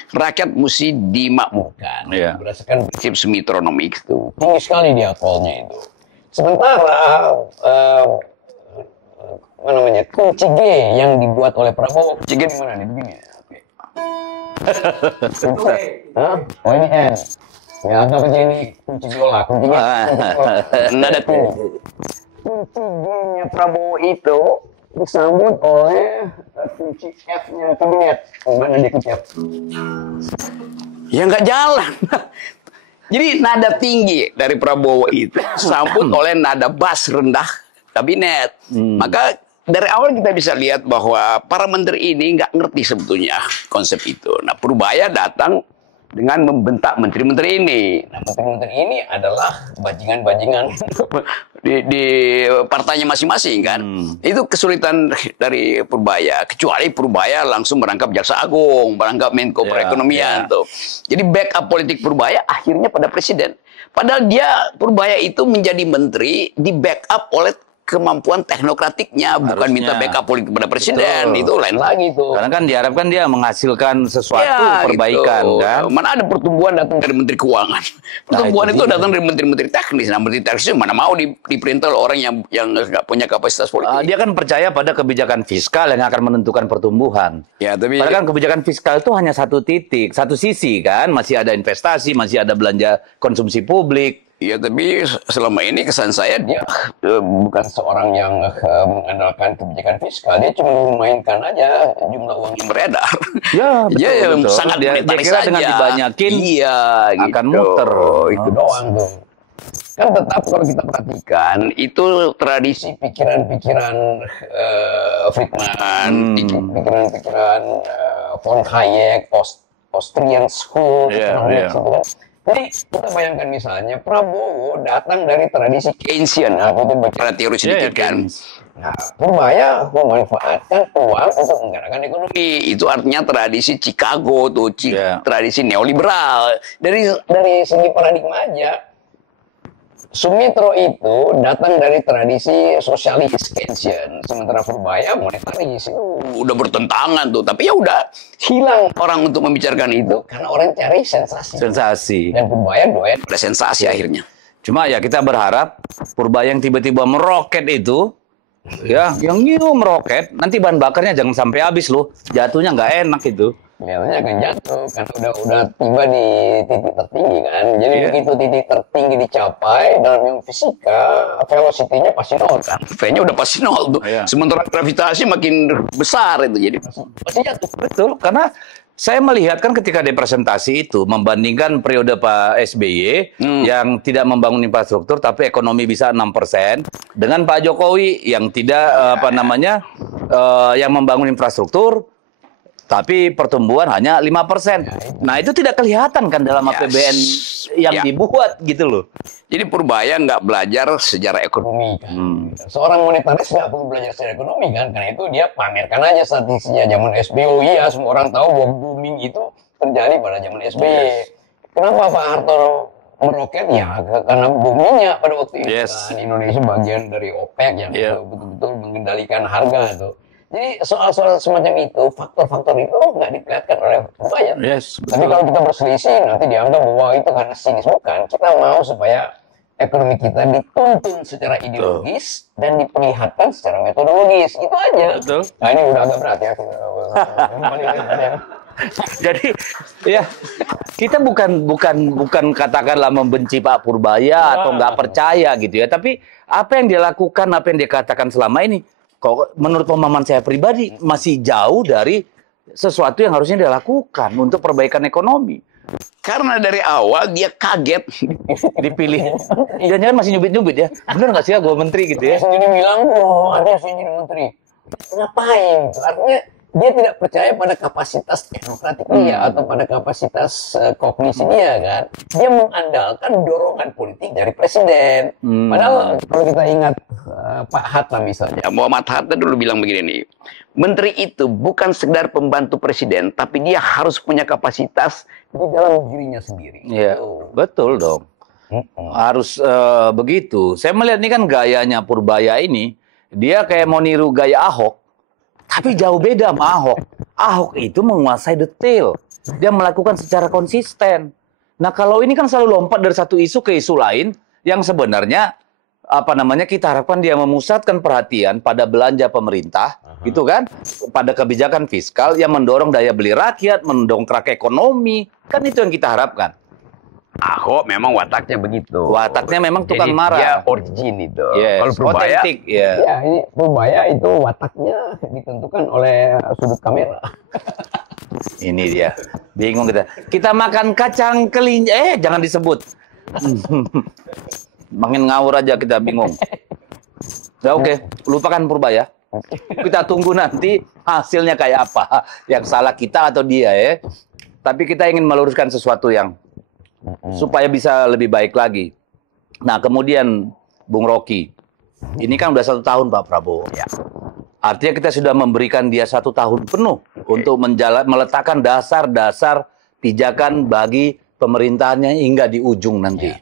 rakyat mesti dimakmurkan berdasarkan prinsip semitronomik itu. Tinggi sekali dia call-nya itu. Sementara kunci G yang dibuat oleh Prabowo, kunci G di mana nih begini? Oh ini N. Ya anggap aja ini kunci bola, kuncinya. Nada tinggi. Kunci G-nya Prabowo itu disambut oleh kunci F-nya kabinet. Mana dia kunci F? Ya nggak jalan. Jadi nada tinggi dari Prabowo itu disambut oleh nada bass rendah kabinet. Maka dari awal kita bisa lihat bahwa para menteri ini nggak ngerti sebetulnya konsep itu. Nah, Purbaya datang dengan membentak menteri-menteri ini. Nah, menteri-menteri ini adalah bajingan-bajingan di partainya masing-masing kan. Itu kesulitan dari Purbaya. Kecuali Purbaya langsung merangkap Jaksa Agung, merangkap Menko Perekonomian tuh. Jadi backup politik Purbaya akhirnya pada presiden. Padahal Purbaya itu menjadi menteri di backup oleh kemampuan teknokratiknya, bukan minta backup politik kepada presiden. Itu lain lagi tuh. Karena kan diharapkan dia menghasilkan sesuatu perbaikan gitu. kan. Mana ada pertumbuhan datang dari Menteri Keuangan. Pertumbuhan itu datang dari menteri-menteri teknis. Nah, menteri teknis mana mau diperintah oleh orang yang nggak punya kapasitas politik. Dia kan percaya pada kebijakan fiskal yang akan menentukan pertumbuhan. Ya, tapi padahal kan kebijakan fiskal itu hanya satu sisi kan, masih ada investasi, masih ada belanja konsumsi publik. Ya, tapi selama ini kesan saya dia bukan seorang yang mengandalkan kebijakan fiskal. Dia cuma memainkan aja jumlah uang yang beredar. Ya, betul. Dia betul. sangat dia kira dengan dibanyakin akan muter. Itu doang tuh. Kan tetap kalau kita perhatikan itu tradisi pikiran-pikiran Friedman, pikiran-pikiran von Hayek, Austrian School, Jadi kita bayangkan misalnya Prabowo datang dari tradisi Keynesian, aku tuh bicara teori sedikit kan. Nah, Purbaya memanfaatkan uang untuk menggerakkan ekonomi. Itu artinya tradisi Chicago tuh, tradisi neoliberal. Dari segi paradigma aja, Sumitro itu datang dari tradisi sosialis Keynesian, sementara Purbaya monetaris. Udah bertentangan tuh, tapi ya udah hilang orang untuk membicarakan itu karena orang cari sensasi. Dan Purbaya doyan pada sensasi akhirnya. Cuma ya kita berharap Purbaya yang tiba-tiba meroket itu, yang meroket, nanti bahan bakarnya jangan sampai habis loh, jatuhnya nggak enak itu. Kelihatannya akan jatuh karena udah tiba di titik tertinggi kan. Jadi begitu titik tertinggi dicapai dalam ilmu fisika, velocity-nya pasti nol kan. V-nya udah pasti nol tuh. Sementara gravitasi makin besar itu, jadi pasti jatuh. Betul, karena saya melihat kan ketika di presentasi itu membandingkan periode Pak SBY yang tidak membangun infrastruktur tapi ekonomi bisa 6% dengan Pak Jokowi yang tidak yang membangun infrastruktur tapi pertumbuhan hanya 5%. Nah, itu tidak kelihatan kan dalam APBN yang dibuat gitu loh. Jadi Purbaya nggak belajar sejarah ekonomi kan. Seorang monetaris nggak perlu belajar sejarah ekonomi kan. Karena itu dia pamerkan aja statistiknya zaman SBY. Iya, semua orang tahu bahwa booming itu terjadi pada zaman SBY. Kenapa Pak Harto meroket? Ya karena boomingnya pada waktu itu kan. Indonesia bagian dari OPEC yang betul-betul mengendalikan harga tuh. Jadi soal-soal semacam itu, faktor-faktor itu nggak diperlihatkan oleh Purbaya. Yes, Tapi kalau kita berselisih, nanti dianggap bahwa itu karena sinis. Bukan. Kita mau supaya ekonomi kita dituntun secara ideologis dan diperlihatkan secara metodologis. Itu aja. Betul. Nah ini udah agak berat ya. Jadi ya kita bukan katakanlah membenci Pak Purbaya atau nggak percaya gitu ya. Tapi apa yang dia lakukan, apa yang dia katakan selama ini, kok menurut pemahaman saya pribadi masih jauh dari sesuatu yang harusnya dia lakukan untuk perbaikan ekonomi. Karena dari awal dia kaget Dipilih. Jangan-jangan masih nyubit-nyubit ya. Bener nggak sih ya gue menteri gitu ya? Dia sendiri bilang, oh ada saya jadi menteri. Ngapain? Artinya dia tidak percaya pada kapasitas teknokratik dia atau pada kapasitas kognisi dia kan. Dia mengandalkan dorongan politik dari presiden. Padahal kalau kita ingat Pak Hatta misalnya. Ya, Muhammad Hatta dulu bilang begini nih, menteri itu bukan sekedar pembantu presiden, tapi dia harus punya kapasitas Di dalam dirinya sendiri. Iya, betul dong. Harus begitu. Saya melihat ini kan gayanya Purbaya ini, dia kayak mau niru gaya Ahok, tapi jauh beda sama Ahok. Ahok itu menguasai detail. Dia melakukan secara konsisten. Nah, kalau ini kan selalu lompat dari satu isu ke isu lain, yang sebenarnya kita harapkan dia memusatkan perhatian pada belanja pemerintah, gitu kan, pada kebijakan fiskal yang mendorong daya beli rakyat, mendongkrak ekonomi, kan itu yang kita harapkan. Ahok memang wataknya begitu. Wataknya memang tukang Jadi marah. Dia origin itu. Yes, Kalau Purbaya, otentik, ya. Ya, ini Purbaya itu wataknya ditentukan oleh sudut kamera. Ini dia, bingung kita. Kita makan kacang kelinci, jangan disebut. Makin ngawur aja kita bingung. Ya oke, lupakan Purbaya. Kita tunggu nanti hasilnya kayak apa. Yang salah kita atau dia ya. Tapi kita ingin meluruskan sesuatu yang supaya bisa lebih baik lagi. Nah kemudian Bung Rocky, ini kan udah 1 tahun Pak Prabowo. Ya. Artinya kita sudah memberikan dia 1 tahun penuh untuk meletakkan dasar-dasar pijakan bagi pemerintahannya hingga di ujung nanti.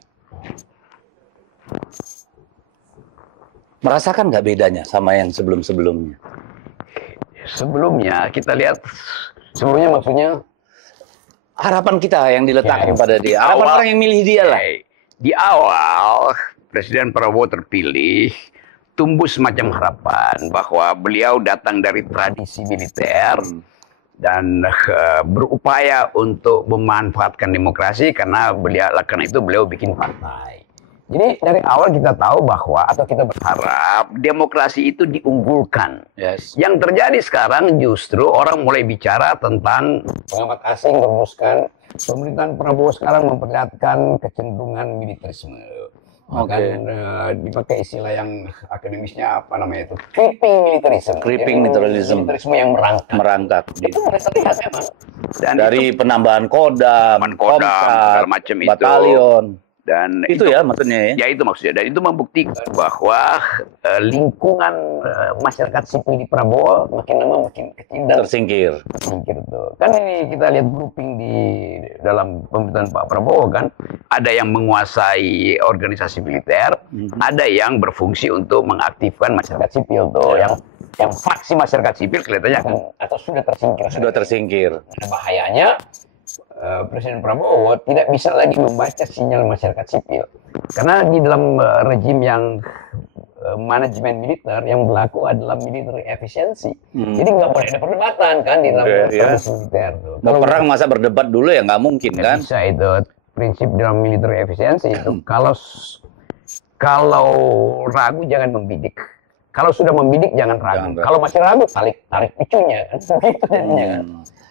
Merasakan nggak bedanya sama yang sebelum-sebelumnya? sebelumnya kita lihat Sebelumnya maksudnya Harapan kita yang diletakkan Ya, pada dia. Harapan orang yang milih dia lah. di awal Presiden Prabowo terpilih, tumbuh semacam harapan bahwa beliau datang dari tradisi militer dan berupaya untuk memanfaatkan demokrasi karena itu beliau bikin partai. Jadi dari awal kita tahu bahwa atau kita berharap demokrasi itu diunggulkan. Yes. Yang terjadi sekarang justru orang mulai bicara tentang pengamat asing merumuskan pemerintahan Prabowo sekarang memperlihatkan kecenderungan militerisme. Bahkan dipakai istilah yang akademisnya apa namanya itu? Creeping militarism. Creeping militarism. Militarisme yang merangkak. Merangkak. Itu mereka lihat memang. dan Dari penambahan kodam, segala macam itu. batalion. Dan Itu ya maksudnya ya. Ya itu maksudnya. Dan itu membuktikan bahwa lingkungan masyarakat sipil di Prabowo makin lama makin kecil dan Tersingkir. tuh. Kan ini kita lihat grouping di dalam pemerintahan Pak Prabowo kan, ada yang menguasai organisasi militer, ada yang berfungsi untuk mengaktifkan masyarakat sipil tuh, yang faksi masyarakat sipil kelihatannya akan atau sudah tersingkir. Sudah tersingkir. Nah, bahayanya Presiden Prabowo tidak bisa lagi membaca sinyal masyarakat sipil karena di dalam rejim yang manajemen militer yang berlaku adalah military efficiency. Jadi nggak boleh ada perdebatan kan di dalam tradisi militer. Mau perang masa berdebat dulu ya nggak mungkin kan? Bisa itu prinsip dalam military efficiency itu kalau ragu jangan membidik. Kalau sudah membidik jangan ragu. Kalau masih ragu tarik picunya kan. Begitu jadinya kan.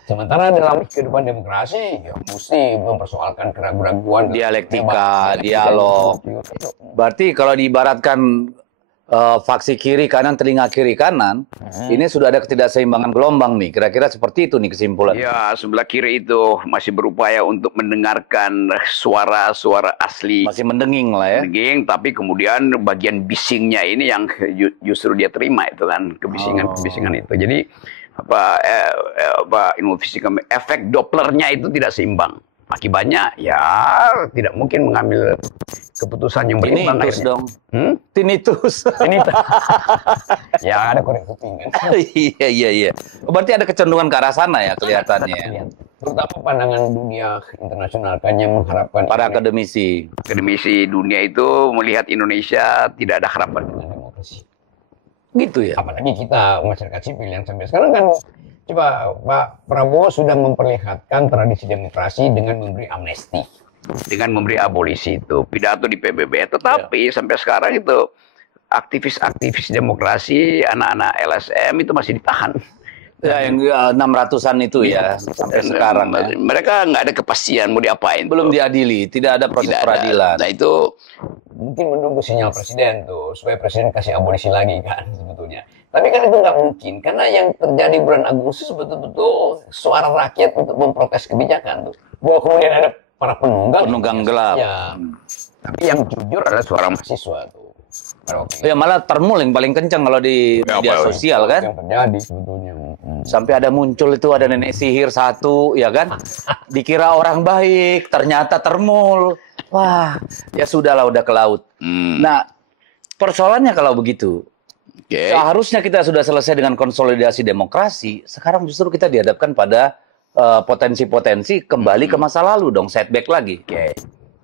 Sementara dalam kehidupan demokrasi ya mesti mempersoalkan keraguan-raguan, Dialektika, dialog. Berarti kalau diibaratkan faksi kiri kanan, telinga kiri kanan, ini sudah ada ketidakseimbangan gelombang nih. Kira-kira seperti itu nih kesimpulan. Ya, sebelah kiri itu masih berupaya untuk mendengarkan suara-suara asli. Masih mendenging lah ya. Mendenging, tapi kemudian bagian bisingnya ini yang justru dia terima itu kan, kebisingan-kebisingan itu. Jadi ilmu fisika, efek Dopplernya itu tidak seimbang. Akibatnya ya tidak mungkin mengambil keputusan yang berimbang. Tinnitus dong. Tinnitus. Ya ada korek kuping kan. Iya. Berarti ada kecenderungan ke arah sana ya kelihatannya. Terutama pandangan dunia internasional kan yang mengharapkan Para akademisi. akademisi dunia itu melihat Indonesia tidak ada harapan dengan demokrasi. Gitu ya. Apalagi kita masyarakat sipil yang sampai sekarang kan coba Pak Prabowo sudah memperlihatkan tradisi demokrasi dengan memberi amnesti, dengan memberi abolisi itu pidato di PBB. Tetapi sampai sekarang itu aktivis-aktivis demokrasi, anak-anak LSM itu masih ditahan. Ya, yang 600-an itu ya sampai sekarang. Ya. Mereka nggak ada kepastian mau diapain. Belum diadili, tidak ada proses peradilan. Nah itu mungkin menunggu sinyal presiden tuh supaya presiden kasih abolisi lagi kan sebetulnya. Tapi kan itu nggak mungkin karena yang terjadi bulan Agustus betul-betul suara rakyat untuk memprotes kebijakan tuh. Bahwa kemudian ada para penunggang gelap. Ya. Tapi yang jujur adalah suara mahasiswa tuh. Ya malah termul yang paling kencang kalau di media sosial kan. Yang terjadi sebetulnya. Sampai ada muncul itu ada nenek sihir satu, ya kan? Dikira orang baik, ternyata termul. Wah, ya sudahlah udah ke laut. Nah, persoalannya kalau begitu, seharusnya kita sudah selesai dengan konsolidasi demokrasi. Sekarang justru kita dihadapkan pada potensi-potensi kembali ke masa lalu dong, setback lagi.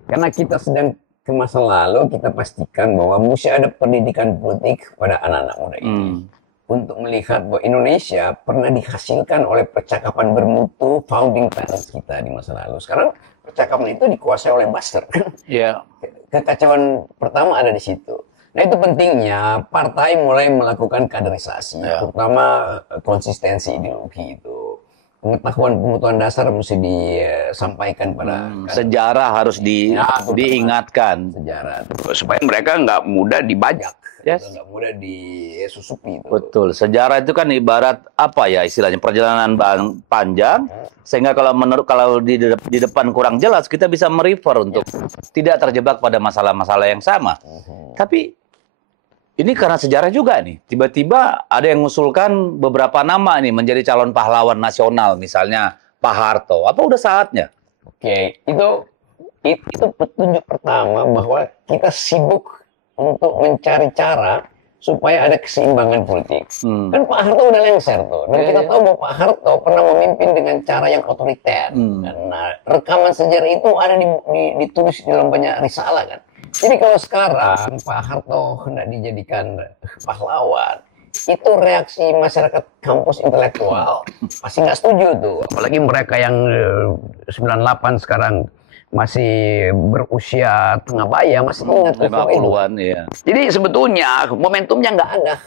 Karena kita sedang ke masa lalu, kita pastikan bahwa mesti ada pendidikan politik pada anak-anak muda ini. Untuk melihat bahwa Indonesia pernah dihasilkan oleh percakapan bermutu founding parents kita di masa lalu. Sekarang percakapan itu dikuasai oleh buzzer. Iya. Kekacauan pertama ada di situ. Nah itu pentingnya partai mulai melakukan kaderisasi, terutama konsistensi ideologi itu. Pengetahuan dasar mesti disampaikan pada sejarah harus diingatkan. Sejarah supaya mereka nggak mudah dibajak. Nggak mudah disusupi. Betul. Sejarah itu kan ibarat apa ya istilahnya perjalanan panjang sehingga kalau di depan kurang jelas kita bisa merefer untuk tidak terjebak pada masalah-masalah yang sama. Tapi ini karena sejarah juga nih. Tiba-tiba ada yang mengusulkan beberapa nama nih menjadi calon pahlawan nasional misalnya Pak Harto. Apa udah saatnya? Oke, itu petunjuk pertama bahwa kita sibuk untuk mencari cara supaya ada keseimbangan politik. Kan Pak Harto udah lengser tuh. Dan kita tahu bahwa Pak Harto pernah memimpin dengan cara yang otoriter. Nah, rekaman sejarah itu ada ditulis di dalam banyak risalah kan. Jadi kalau sekarang Pak Harto hendak dijadikan pahlawan, itu reaksi masyarakat kampus intelektual pasti nggak setuju tuh. Apalagi mereka yang 98 sekarang masih berusia tengah baya, masih ingat 50-an ya. Jadi sebetulnya momentumnya nggak ada.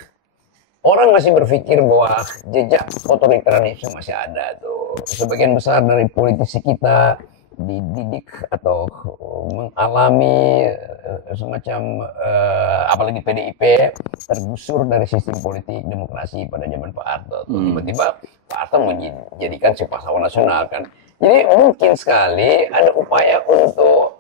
Orang masih berpikir bahwa jejak otoritarianisme masih ada tuh. Sebagian besar dari politisi kita dididik atau mengalami semacam apalagi PDIP tergusur dari sistem politik demokrasi pada zaman Pak Harto. Tiba-tiba Pak Harto menjadikan si pahlawan nasional kan. Jadi mungkin sekali ada upaya untuk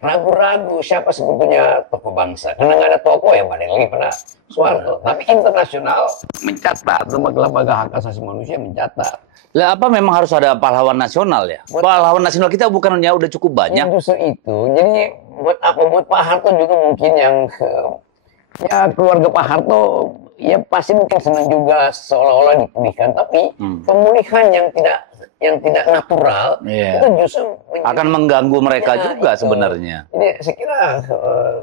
ragu-ragu siapa sebetulnya tokoh bangsa. Karena nggak ada tokoh yang balik lagi pada Soeharto. Tapi internasional mencatat, lembaga hak asasi manusia mencatat. Lah apa memang harus ada pahlawan nasional ya? Pahlawan nasional kita bukannya udah cukup banyak? Ya, justru itu. Jadi buat apa? Buat Pak Harto juga mungkin yang ya keluarga Pak Harto ya pasti mungkin senang juga seolah-olah dipulihkan. Tapi pemulihan yang tidak natural itu justru akan mengganggu mereka juga itu. Sebenarnya. Jadi saya kira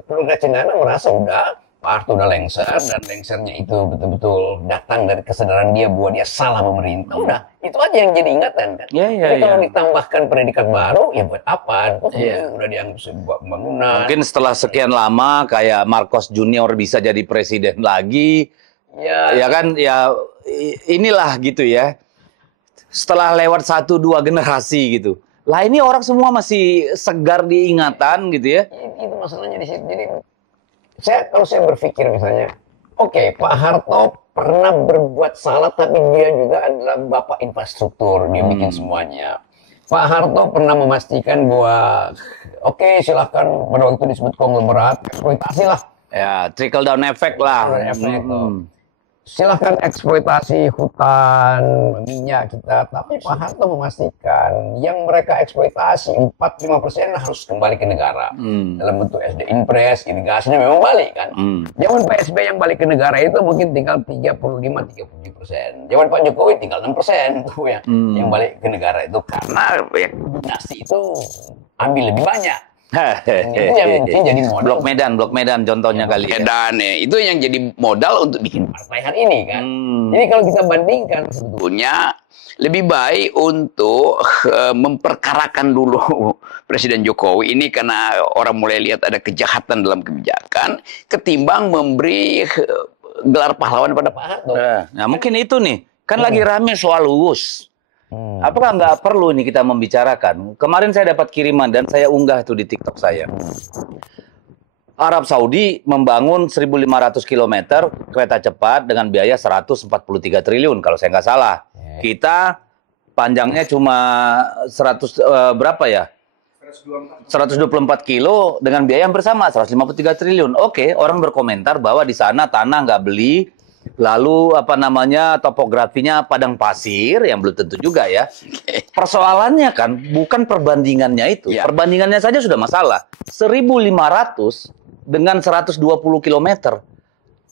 keluarga Cendana merasa udah Pak Harto udah lengser dan lengsernya itu betul-betul datang dari kesadaran dia bahwa dia salah memerintah. Udah itu aja yang jadi ingatan kan. Jadi kalau ditambahkan predikat baru ya buat apa? Udah dianggap sebuah pembangunan. Mungkin setelah sekian lama kayak Marcos Junior bisa jadi presiden lagi. Ya kan ya inilah gitu ya. Setelah lewat 1-2 generasi gitu. Lah ini orang semua masih segar diingatan gitu ya. Itu masalahnya di situ. Jadi kalau saya berpikir misalnya, oke, Pak Harto pernah berbuat salah tapi dia juga adalah bapak infrastruktur, dia bikin semuanya. Pak Harto pernah memastikan bahwa oke, silahkan pada waktu disebut konglomerat, eksploitasi lah. Ya, trickle down effect lah. silahkan eksploitasi hutan, minyak kita, tapi Pak Harto memastikan yang mereka eksploitasi 45% harus kembali ke negara dalam bentuk SD Impres, irigasinya memang balik kan. Zaman PSB yang balik ke negara itu mungkin tinggal 35-37%. Zaman Pak Jokowi tinggal 6% tuh ya yang balik ke negara itu karena ya, dinasti itu ambil lebih banyak. Itu yang mungkin jadi modal. Blok Medan contohnya kali ya. Medan ya, itu yang jadi modal untuk bikin partai hari ini kan. Jadi kalau kita bandingkan sebetulnya lebih baik untuk memperkarakan dulu Presiden Jokowi ini karena orang mulai lihat ada kejahatan dalam kebijakan ketimbang memberi gelar pahlawan pada Pak Harto. Nah, mungkin itu nih. Kan lagi rame soal UUS. Apakah nggak perlu nih kita membicarakan? Kemarin saya dapat kiriman dan saya unggah itu di TikTok saya. Arab Saudi membangun 1.500 km kereta cepat dengan biaya 143 triliun kalau saya nggak salah. Kita panjangnya cuma 100 berapa ya? 124 kilo dengan biaya yang bersama 153 triliun. Oke, orang berkomentar bahwa di sana tanah nggak beli. Lalu apa namanya topografinya padang pasir yang belum tentu juga ya. Persoalannya kan bukan perbandingannya itu. Ya. Perbandingannya saja sudah masalah. 1.500 dengan 120 km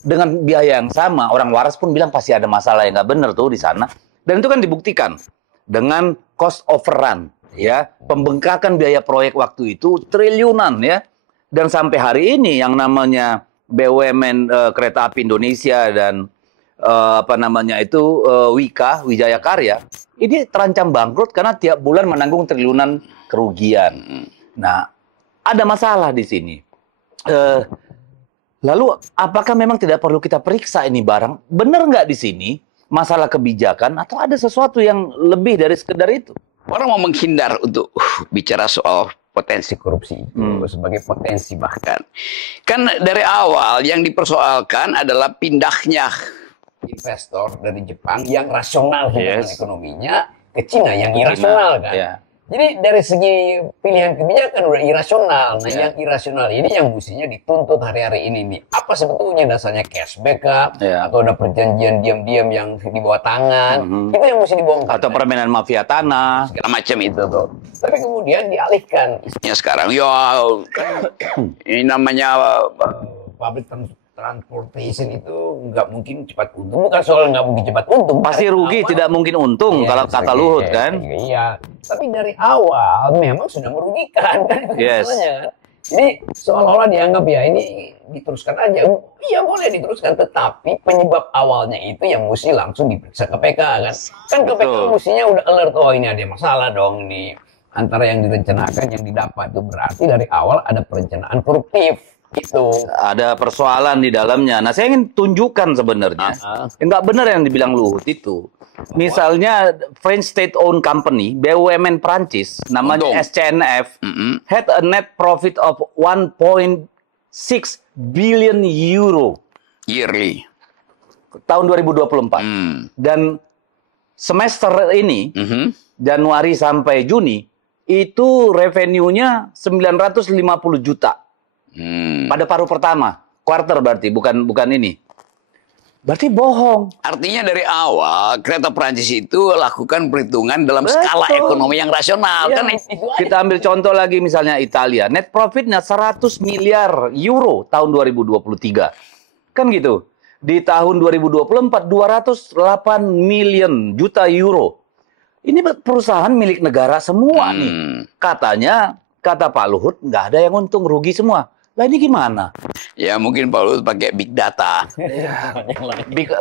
dengan biaya yang sama. Orang waras pun bilang pasti ada masalah yang nggak benar tuh di sana. Dan itu kan dibuktikan dengan cost overrun ya. Pembengkakan biaya proyek waktu itu triliunan ya. Dan sampai hari ini yang namanya BUMN Kereta Api Indonesia dan apa namanya itu Wika Wijaya Karya ini terancam bangkrut karena tiap bulan menanggung triliunan kerugian. Nah, ada masalah di sini. Lalu apakah memang tidak perlu kita periksa ini barang? Benar nggak di sini masalah kebijakan atau ada sesuatu yang lebih dari sekedar itu? Orang mau menghindar untuk bicara soal potensi korupsi itu sebagai potensi bahkan. Kan dari awal yang dipersoalkan adalah pindahnya investor dari Jepang yang rasional hubungan ekonominya ke Cina yang irasional kan. Yeah. Jadi dari segi pilihan kebijakan udah irasional. Nah yang irasional ini yang mestinya dituntut hari-hari ini nih. Apa sebetulnya dasarnya cashback atau ada perjanjian diam-diam yang di bawah tangan. Itu yang mesti dibongkar. Atau permainan mafia tanah. Segala macam itu tuh. Tapi kemudian dialihkan. Isinya sekarang ya ini namanya public transportation itu nggak mungkin cepat untung. Bukan soal nggak mungkin cepat untung. Pasti rugi, tidak mungkin untung kalau kata Luhut kan. Iya. Tapi dari awal memang sudah merugikan kan. Yes. Jadi seolah-olah dianggap ya ini diteruskan aja. Iya boleh diteruskan, tetapi penyebab awalnya itu yang mesti langsung diperiksa KPK kan. Kan KPK mestinya udah alert, oh ini ada masalah dong nih. Antara yang direncanakan yang didapat itu berarti dari awal ada perencanaan koruptif. Itu ada persoalan di dalamnya. Nah, saya ingin tunjukkan sebenarnya nggak benar yang dibilang Luhut itu. Misalnya French state-owned company BUMN Prancis namanya SCNF had a net profit of 1.6 billion euro yearly tahun 2024 dan semester ini Januari sampai Juni itu revenue-nya 950 juta. Pada paruh pertama, quarter berarti, bukan ini. Berarti bohong. Artinya dari awal kereta Prancis itu lakukan perhitungan dalam skala ekonomi yang rasional. Ya. Kan itu Kita ambil contoh lagi misalnya Italia. Net profitnya 100 miliar euro tahun 2023. Kan gitu. Di tahun 2024, 208 million juta euro. Ini perusahaan milik negara semua nih. Katanya, kata Pak Luhut, nggak ada yang untung, rugi semua. Lah ini gimana? Ya mungkin Pak Luhut pakai big data.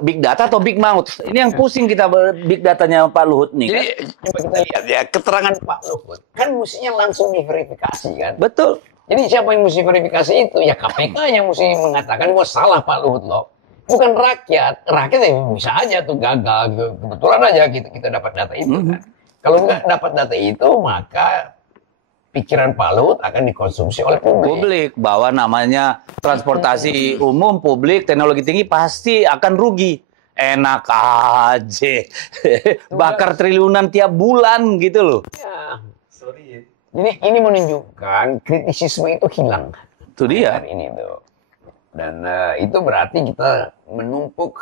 Big data atau big mouth? Ini yang pusing kita big datanya Pak Luhut nih. Jadi coba kita lihat ya keterangan Pak Luhut. Kan mestinya langsung diverifikasi kan. Betul. Jadi siapa yang mesti verifikasi itu? Ya KPK yang mesti mengatakan bahwa salah Pak Luhut loh. Bukan rakyat. Rakyat ya bisa aja tuh gagal. Kebetulan aja kita dapat data itu kan. Kalau nggak dapat data itu maka pikiran Pak Luhut akan dikonsumsi oleh publik. Bahwa namanya transportasi umum, publik, teknologi tinggi pasti akan rugi. Enak aja. Bakar triliunan tiap bulan gitu loh. Ya. Jadi ini menunjukkan kritisisme itu hilang. Itu dia. Ini tuh. Dan itu berarti kita menumpuk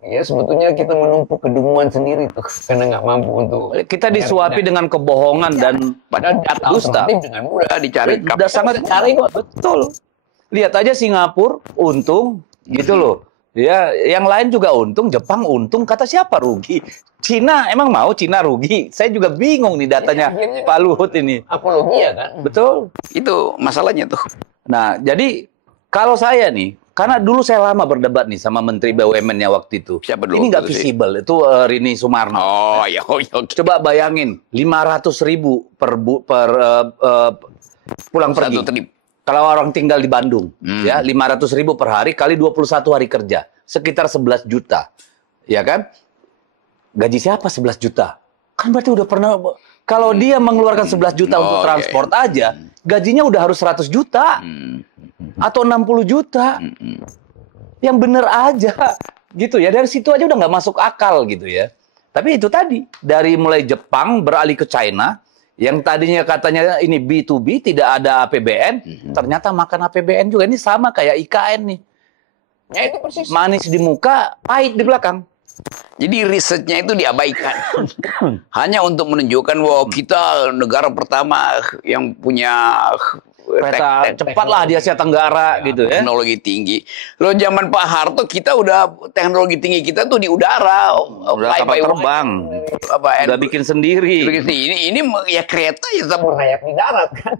ya sebetulnya kita menumpuk kedunguan sendiri tuh karena nggak mampu untuk Kita disuapi dengan kebohongan dan padahal data dusta. alternatif dengan mudah dicari. Udah sangat cari kok. betul. Lihat aja Singapura untung gitu loh. Ya, yang lain juga untung, Jepang untung, kata siapa rugi? Cina emang mau Cina rugi? Saya juga bingung nih datanya Ya, Pak Luhut ini. Apologi ya kan? Betul. Itu masalahnya tuh. Nah, jadi kalau saya nih, karena dulu saya lama berdebat nih sama Menteri BUMN-nya waktu itu. Siapa dulu Ini nggak waktu itu sih? visible, itu Rini Sumarno. Oh ya, oke. Coba bayangin, 500.000 per pulang pergi. Satu trip. Kalau orang tinggal di Bandung, ya 500.000 per hari kali 21 hari kerja, sekitar 11 juta, ya kan? Gaji siapa 11 juta? Kan berarti udah pernah. Kalau dia mengeluarkan 11 juta untuk transport aja, gajinya udah harus 100 juta atau 60 juta. Yang bener aja, gitu ya. Dari situ aja udah nggak masuk akal gitu ya. Tapi itu tadi, dari mulai Jepang beralih ke China. Yang tadinya katanya ini B2B, tidak ada APBN, ternyata makan APBN juga. Ini sama kayak IKN nih. Ya itu persis. Manis di muka, pahit di belakang. Jadi risetnya itu diabaikan. Hanya untuk menunjukkan bahwa kita negara pertama yang punya Kereta cepat lah di Asia Tenggara gitu ya. teknologi tinggi. Loh zaman Pak Harto kita udah teknologi tinggi kita tuh di udara. Udah kapal terbang. Udah bikin sendiri. Ini ya kereta ya sama Merayap di darat kan.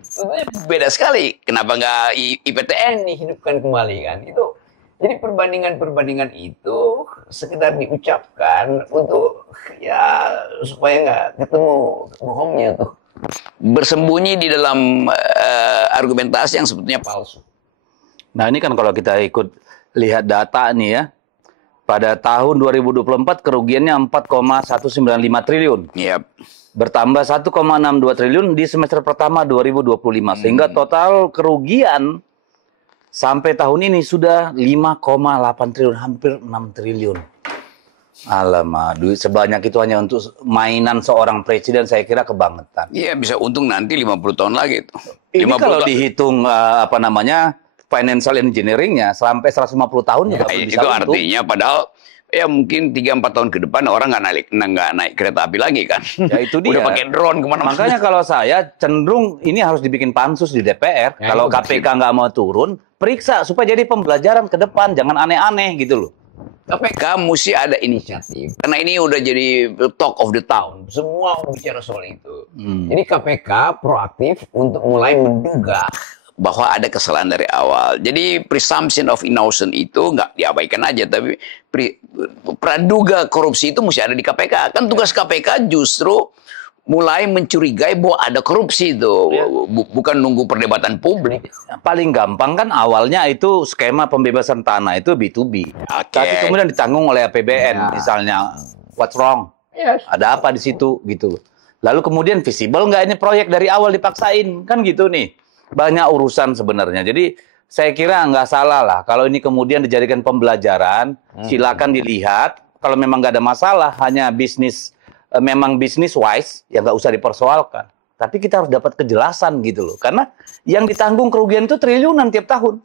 sebenarnya beda sekali. Kenapa nggak IPTN? Dihidupkan kembali kan. Itu jadi perbandingan-perbandingan itu sekedar diucapkan untuk ya supaya nggak ketemu bohongnya tuh. Bersembunyi di dalam argumentasi yang sebetulnya palsu. Nah ini kan kalau kita ikut lihat data nih ya. Pada tahun 2024 kerugiannya 4,195 triliun. Yap. Bertambah 1,62 triliun di semester pertama 2025. Sehingga total kerugian sampai tahun ini sudah 5,8 triliun, hampir 6 triliun. Alamak, duit sebanyak itu hanya untuk mainan seorang presiden, saya kira kebangetan. Iya bisa untung nanti 50 tahun lagi tuh. Ini 50 kalau tahun. dihitung financial engineering-nya sampai 150 tahun juga belum bisa Itu untung. artinya padahal ya mungkin 3-4 tahun ke depan orang nggak naik kereta api lagi kan. Ya itu dia. Udah pakai drone kemana-mana. Makanya kalau saya cenderung ini harus dibikin pansus di DPR. Ya, Kalau itu KPK nggak mau turun, periksa supaya jadi pembelajaran ke depan, jangan aneh-aneh gitu loh. KPK mesti ada inisiatif. Karena ini udah jadi talk of the town. Semua bicara soal itu. Jadi KPK proaktif untuk mulai menduga Bahwa ada kesalahan dari awal. Jadi presumption of innocence itu nggak diabaikan aja. Tapi praduga korupsi itu mesti ada di KPK. Kan tugas KPK justru mulai mencurigai bahwa ada korupsi itu. Bukan nunggu perdebatan publik. Paling gampang kan awalnya itu skema pembebasan tanah itu B2B. Oke. Tapi kemudian ditanggung oleh APBN. Misalnya, what's wrong? Yes. Ada apa di situ gitu. Lalu kemudian visible nggak ini proyek dari awal dipaksain kan gitu nih. Banyak urusan sebenarnya. Jadi saya kira nggak salah lah kalau ini kemudian dijadikan pembelajaran. Silakan dilihat. Kalau memang nggak ada masalah, hanya bisnis memang bisnis wise, ya nggak usah dipersoalkan. Tapi kita harus dapat kejelasan gitu loh. Karena yang ditanggung kerugian itu triliunan tiap tahun.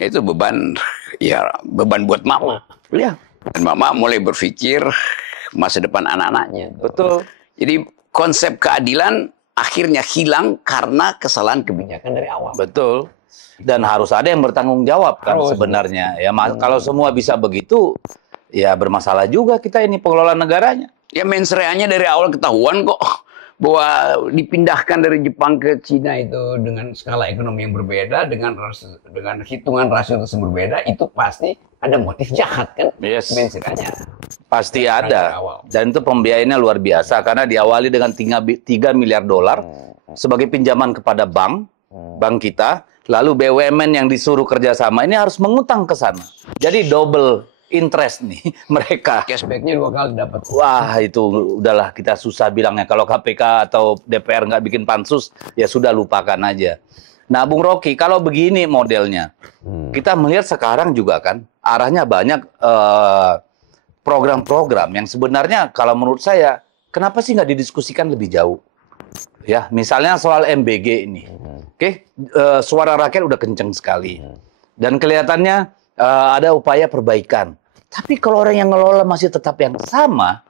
Itu beban, ya beban buat mama. Iya, Dan mama mulai berpikir masa depan anak-anaknya. betul. Jadi konsep keadilan akhirnya hilang karena kesalahan kebijakan dari awal. Betul. Dan harus ada yang bertanggung jawab kan Harus. sebenarnya. Ya kalau semua bisa begitu, ya bermasalah juga kita ini pengelola negaranya. Ya mensreanya dari awal ketahuan kok bahwa dipindahkan dari Jepang ke Cina itu dengan skala ekonomi yang berbeda, dengan hitungan rasio yang berbeda, itu pasti ada motif jahat kan? Yes. Mensreanya. Pasti Dari ada. awal. Dan itu pembiayaannya luar biasa karena diawali dengan 3 miliar dolar sebagai pinjaman kepada bank kita. Lalu BUMN yang disuruh kerjasama ini harus mengutang ke sana. Jadi double interest nih mereka. Cashbacknya 2 kali dapat. Wah itu udahlah kita susah bilangnya. Kalau KPK atau DPR nggak bikin pansus, ya sudah lupakan aja. Nah Bung Rocky, kalau begini modelnya, kita melihat sekarang juga kan arahnya banyak program-program yang sebenarnya kalau menurut saya, kenapa sih nggak didiskusikan lebih jauh? Ya, misalnya soal MBG ini. Oke, suara rakyat udah kenceng sekali. Dan kelihatannya ada upaya perbaikan. Tapi kalau orang yang ngelola masih tetap yang sama,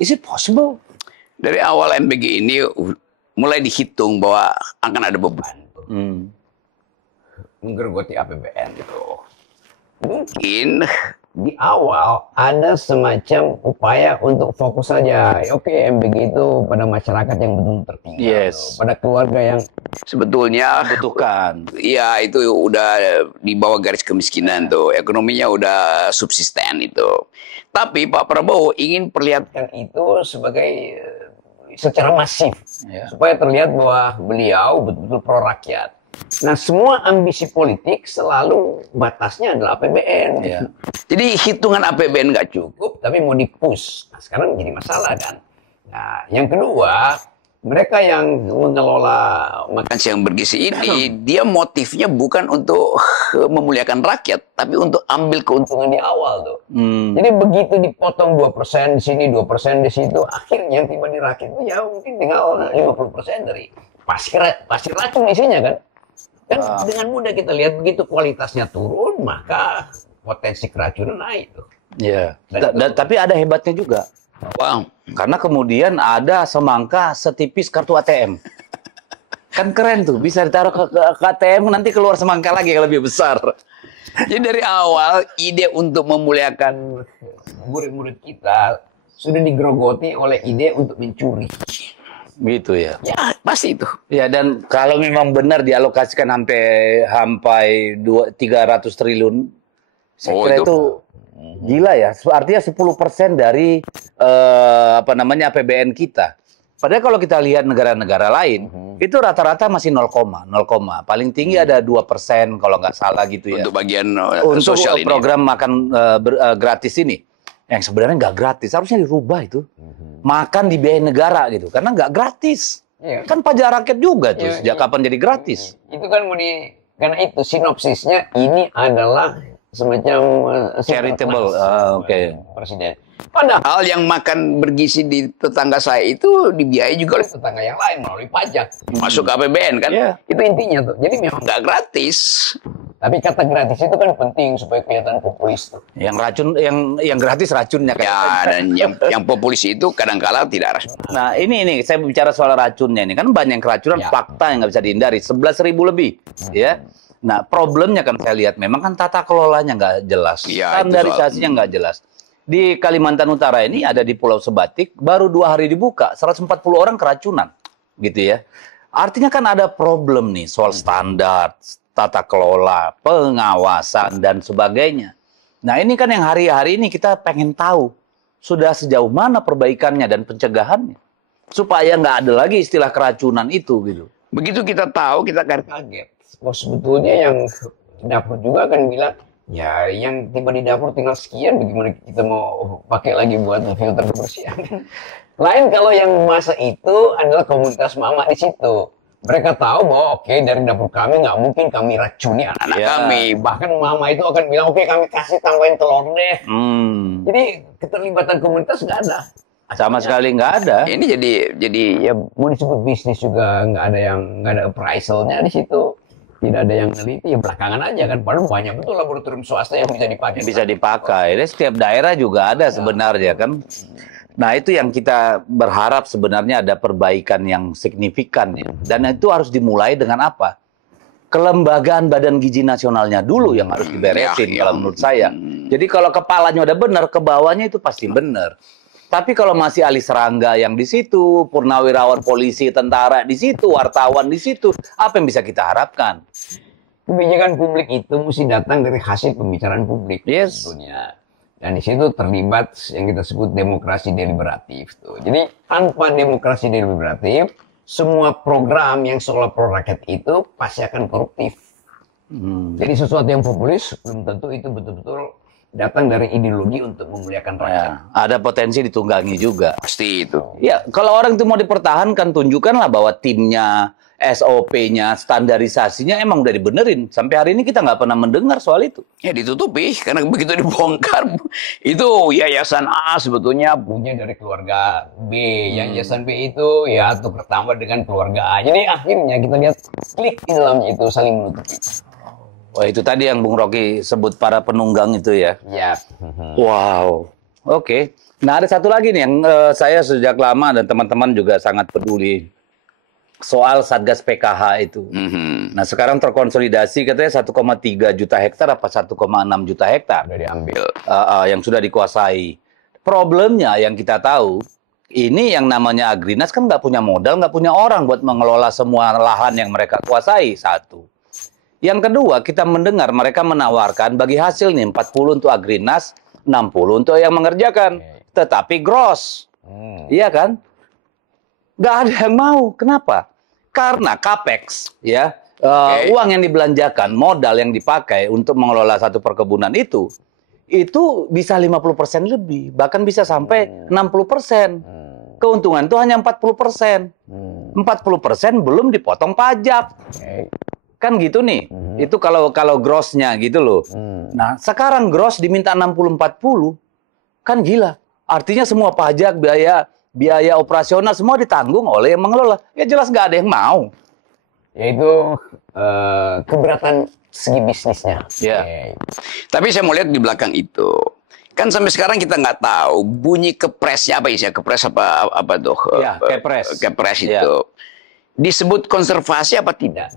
is it possible? Dari awal MBG ini mulai dihitung bahwa akan ada beban menggerogoti APBN gitu. Mungkin di awal ada semacam upaya untuk fokus saja. Oke, MBG itu pada masyarakat yang betul tertinggal, Yes. pada keluarga yang sebetulnya Butuhkan. ya itu udah di bawah garis kemiskinan tuh, ekonominya udah subsisten itu. Tapi Pak Prabowo ingin perlihatkan itu sebagai secara masif, Ya. supaya terlihat bahwa beliau betul-betul pro rakyat. Nah, semua ambisi politik selalu batasnya adalah APBN. Ya. Jadi hitungan APBN nggak cukup, tapi mau di-push. Nah, sekarang jadi masalah kan. Nah, yang kedua, mereka yang mengelola makan siang bergizi ini, dia motifnya bukan untuk memuliakan rakyat, tapi untuk ambil keuntungan di awal tuh. Jadi begitu dipotong 2% di sini, 2% di situ, akhirnya yang tiba di rakyat itu ya mungkin tinggal 50% dari pasti racun isinya kan. Kan dengan mudah kita lihat begitu kualitasnya turun, maka potensi keracunan naik tuh. Ya. Tapi ada hebatnya juga. Wow. Karena kemudian ada semangka setipis kartu ATM. Kan keren tuh, bisa ditaruh ke ATM, nanti keluar semangka lagi yang lebih besar. Jadi dari awal ide untuk memuliakan murid-murid kita sudah digerogoti oleh ide untuk mencuri. Gitu ya. Ya, pasti itu. Ya, dan kalau memang benar dialokasikan sampai 300 triliun, saya kira itu gila ya. Artinya 10% dari APBN kita. Padahal kalau kita lihat negara-negara lain, itu rata-rata masih 0, paling tinggi ada 2% kalau nggak salah gitu ya. Untuk bagian Untuk sosial ini. program makan gratis ini, yang sebenarnya nggak gratis, harusnya dirubah itu. Makan dibiayai negara gitu, karena nggak gratis. Iya. Kan pajak rakyat juga tuh, Iya, sejak kapan jadi gratis? Itu kan karena itu sinopsisnya ini adalah semacam Charitable, oke. Presiden. Padahal yang makan bergizi di tetangga saya itu dibiayai juga oleh tetangga yang lain melalui pajak, masuk ke APBN kan? Iya. Itu intinya tuh. Jadi memang nggak gratis. Tapi kata gratis itu kan penting supaya kelihatan populis tuh. Yang racun, yang gratis racunnya kan. Ya, dan yang populis itu kadang-kala tidak rasional. Nah ini saya bicara soal racunnya ini kan banyak keracunan, Ya. fakta yang nggak bisa dihindari, 11.000 lebih, ya. Nah problemnya kan saya lihat memang kan tata kelolanya nggak jelas, Ya, itu standarisasinya nggak jelas. Di Kalimantan Utara ini ada di Pulau Sebatik baru 2 hari dibuka 140 orang keracunan, gitu ya. Artinya kan ada problem nih soal standar, tata kelola, pengawasan dan sebagainya. Nah ini kan yang hari-hari ini kita pengen tahu sudah sejauh mana perbaikannya dan pencegahannya supaya nggak ada lagi istilah keracunan itu gitu. Begitu kita tahu, kita akan kaget. Oh, sebetulnya yang dapur juga akan bilang, ya yang tiba di dapur tinggal sekian, bagaimana kita mau pakai lagi buat filter kebersihan. Lain kalau yang masa itu adalah komunitas mama di situ. Mereka tahu bahwa oke, dari dapur kami nggak mungkin kami racuni anak-anak Ya. kami. Bahkan mama itu akan bilang, oke kami kasih tambahin telur deh. Jadi keterlibatan komunitas nggak ada. Sama sekali nggak ada. Ini jadi ya mau disebut bisnis juga nggak ada appraisalnya di situ. Tidak ada yang neliti, ya belakangan aja kan. Padahal banyak betul laboratorium swasta yang bisa dipakai. Bisa dipakai. Ini setiap daerah juga ada sebenarnya kan. Nah itu yang kita berharap sebenarnya ada perbaikan yang signifikan ya. Dan itu harus dimulai dengan apa? Kelembagaan Badan Gizi Nasionalnya dulu yang harus diberesin kalau menurut saya. Jadi kalau kepalanya udah benar, ke bawahnya itu pasti benar. Tapi kalau masih ahli serangga yang di situ, purnawirawan polisi, tentara di situ, wartawan di situ, apa yang bisa kita harapkan? Kebijakan publik itu mesti datang dari hasil pembicaraan publik. Yes. Sebetulnya. Dan di situ terlibat yang kita sebut demokrasi deliberatif. Tuh. Jadi tanpa demokrasi deliberatif, semua program yang seolah pro rakyat itu pasti akan koruptif. Jadi sesuatu yang populis belum tentu itu betul-betul datang dari ideologi untuk memuliakan rakyat. Ya, ada potensi ditunggangi juga. Pasti itu. Ya, kalau orang itu mau dipertahankan, tunjukkanlah bahwa timnya, SOP-nya, standarisasinya emang udah dibenerin. Sampai hari ini kita nggak pernah mendengar soal itu. Ya ditutupi, karena begitu dibongkar, itu yayasan A sebetulnya punya dari keluarga B. Yang yayasan B itu ya tukar tambah dengan keluarga A. Jadi akhirnya kita lihat klik di dalamnya itu saling menutupi. Wah, itu tadi yang Bung Rocky sebut para penunggang itu ya. Ya. Wow. Oke. Nah, ada satu lagi nih yang saya sejak lama dan teman-teman juga sangat peduli. Soal Satgas PKH itu. Nah, sekarang terkonsolidasi katanya 1,3 juta hektar apa 1,6 juta hektar. Udah diambil. Yang sudah dikuasai. Problemnya yang kita tahu, ini yang namanya Agrinas kan nggak punya modal, nggak punya orang buat mengelola semua lahan yang mereka kuasai, satu. Yang kedua, kita mendengar mereka menawarkan bagi hasil nih 40 untuk Agrinas, 60 untuk yang mengerjakan. Tetapi gross. Iya kan? Nggak ada yang mau. Kenapa? Karena capex, ya, uang yang dibelanjakan, modal yang dipakai untuk mengelola satu perkebunan itu bisa 50% lebih, bahkan bisa sampai 60%. Keuntungan itu hanya 40%. 40% belum dipotong pajak. Kan gitu nih. Itu kalau grossnya gitu loh. Nah, sekarang gross diminta 60-40. Kan gila. Artinya semua pajak, biaya operasional semua ditanggung oleh yang mengelola. Ya jelas nggak ada yang mau. Yaitu keberatan segi bisnisnya. Ya. Tapi saya mau lihat di belakang itu. Kan sampai sekarang kita nggak tahu bunyi kepresnya apa isinya. Kepres apa tuh? Ya, kepres. Kepres itu. Ya. Disebut konservasi apa tidak?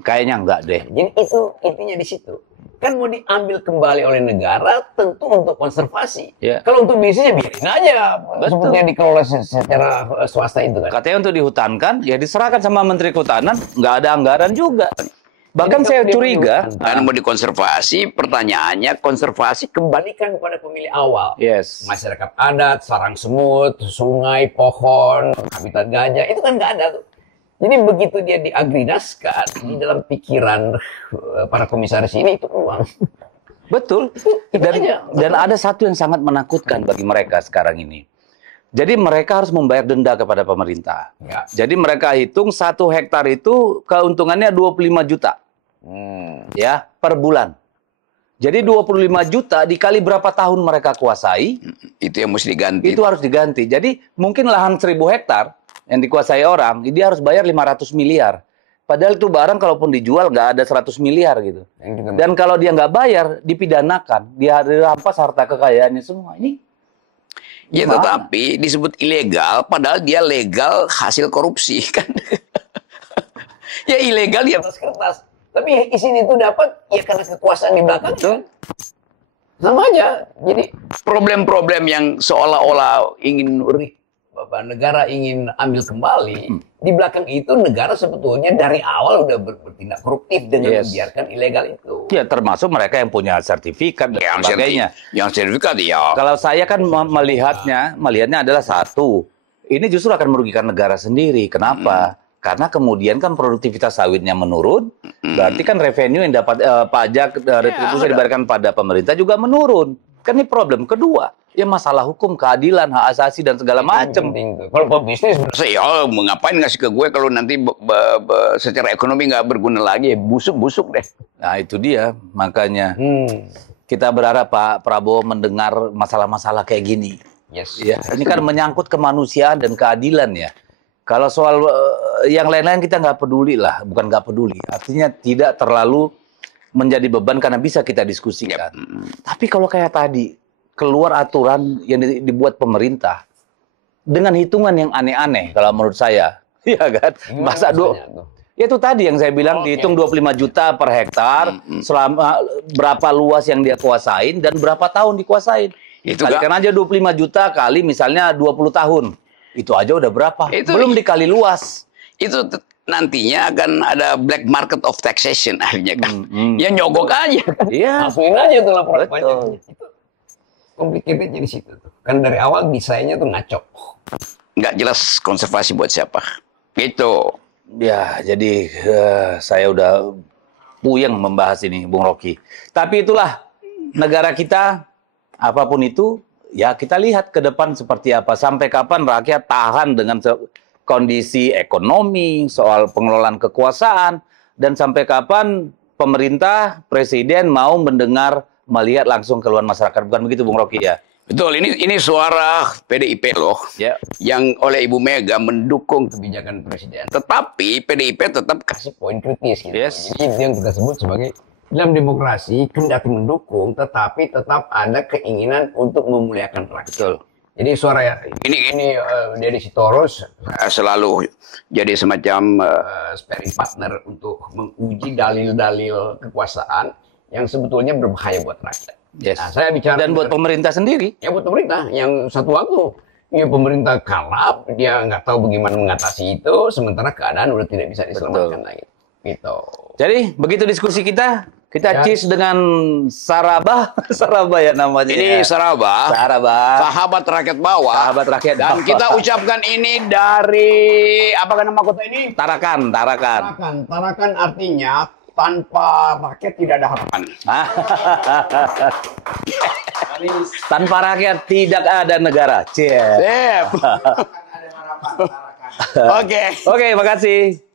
Kayaknya enggak deh. Jadi itu intinya di situ. Kan mau diambil kembali oleh negara tentu untuk konservasi. Ya. Kalau untuk bisnisnya biarin aja. Betul. Sepertinya dikelola secara swasta itu kan. Katanya untuk dihutankan, ya diserahkan sama Menteri Kehutanan, nggak ada anggaran juga. Bahkan saya curiga. Karena mau dikonservasi, pertanyaannya konservasi Kembalikan kepada pemilih awal. Yes. Masyarakat adat, sarang semut, sungai, pohon, habitat gajah, itu kan nggak ada tuh. Jadi begitu dia diagrinaskan, di dalam pikiran para komisaris ini itu uang. Betul. Dan ada satu yang sangat menakutkan bagi mereka sekarang ini. Jadi mereka harus membayar denda kepada pemerintah. Ya. Jadi mereka hitung 1 hektar itu keuntungannya 25 juta. Ya, per bulan. Jadi 25 juta dikali berapa tahun mereka kuasai, itu yang mesti diganti. itu harus diganti. Jadi mungkin lahan 1000 hektar yang dikuasai orang, dia harus bayar 500 miliar. Padahal itu barang kalaupun dijual nggak ada 100 miliar gitu. Dan kalau dia nggak bayar, dipidanakan. Dia dirampas harta kekayaannya semua. Ini Ya, gimana? tetapi disebut ilegal, padahal dia legal hasil korupsi kan. Ya ilegal dia. Atas kertas. Tapi isinya itu dapat ya karena kekuasaan di belakang. Betul. Sama aja. Jadi Problem-problem yang seolah-olah ingin negara ingin ambil kembali, di belakang itu negara sebetulnya dari awal udah bertindak koruptif dengan membiarkan ilegal itu. Ya termasuk mereka yang punya sertifikat dan sebagainya. Yang sertifikat ya. Kalau saya kan melihatnya adalah satu, ini justru akan merugikan negara sendiri. Kenapa? Karena kemudian kan produktivitas sawitnya menurun, berarti kan revenue yang dapat pajak retribusi yang diberikan pada pemerintah juga menurun. Kan ini problem kedua. Ya masalah hukum, keadilan, hak asasi dan segala macam. Kalau pebisnis Ya, ngapain ngasih ke gue kalau nanti secara ekonomi nggak berguna lagi, busuk-busuk deh. Nah itu dia, makanya kita berharap Pak Prabowo mendengar masalah-masalah kayak gini. Yes. Ya, ini kan menyangkut kemanusiaan dan keadilan ya. Kalau soal yang lain-lain kita nggak peduli lah, bukan nggak peduli. Artinya tidak terlalu menjadi beban karena bisa kita diskusikan. Tapi kalau kayak tadi, keluar aturan yang dibuat pemerintah dengan hitungan yang aneh-aneh kalau menurut saya. Iya kan? Masa ya itu tadi yang saya bilang dihitung 25 juta per hektar, selama berapa luas yang dia kuasain dan berapa tahun dikuasain. Itu kalikan aja 25 juta kali misalnya 20 tahun. Itu aja udah berapa? Belum dikali luas. Itu nantinya akan ada black market of taxation akhirnya kan. Ya nyogok aja. Iya. Langsungin aja tuh laporan Betul. pajaknya. Itu komplikasinya di situ tuh. Kan dari awal desainnya tuh ngaco. Nggak jelas konservasi buat siapa. Gitu. Ya, jadi saya udah puyeng membahas ini, Bung Rocky. Tapi itulah negara kita, apapun itu, ya kita lihat ke depan seperti apa. Sampai kapan rakyat tahan dengan kondisi ekonomi, soal pengelolaan kekuasaan, dan sampai kapan pemerintah, presiden mau mendengar, melihat langsung keluhan masyarakat. Bukan begitu, Bung Rocky ya? Betul, ini suara PDIP loh. Ya. Yang oleh Ibu Mega mendukung Kebijakan presiden. tetapi PDIP tetap Kasih poin kritis gitu. Yes. Jadi itu yang kita sebut sebagai dalam demokrasi kendati mendukung, tetapi tetap ada keinginan untuk memuliakan rakyat. Betul. Jadi suara ini Deddy Sitorus selalu jadi semacam sparring partner untuk menguji dalil-dalil kekuasaan yang sebetulnya berbahaya buat rakyat. Yes. Nah, saya bicara Dan buat pemerintah sendiri. ya buat pemerintah yang satu waktu ya pemerintah kalap, dia nggak tahu bagaimana mengatasi itu, sementara keadaan udah tidak bisa diselamatkan lagi. Gitu. Jadi begitu diskusi kita Ya. cheers dengan Saraba, Saraba ya namanya. Ini Saraba, sahabat rakyat bawah. Sahabat rakyat Dan bawah. kita ucapkan ini dari apa nama kota ini? Tarakan. Tarakan artinya tanpa rakyat tidak ada harapan. Tanpa rakyat tidak ada negara. Cheers. Sip. Ada harapan, Tarakan. Oke. Oke, makasih.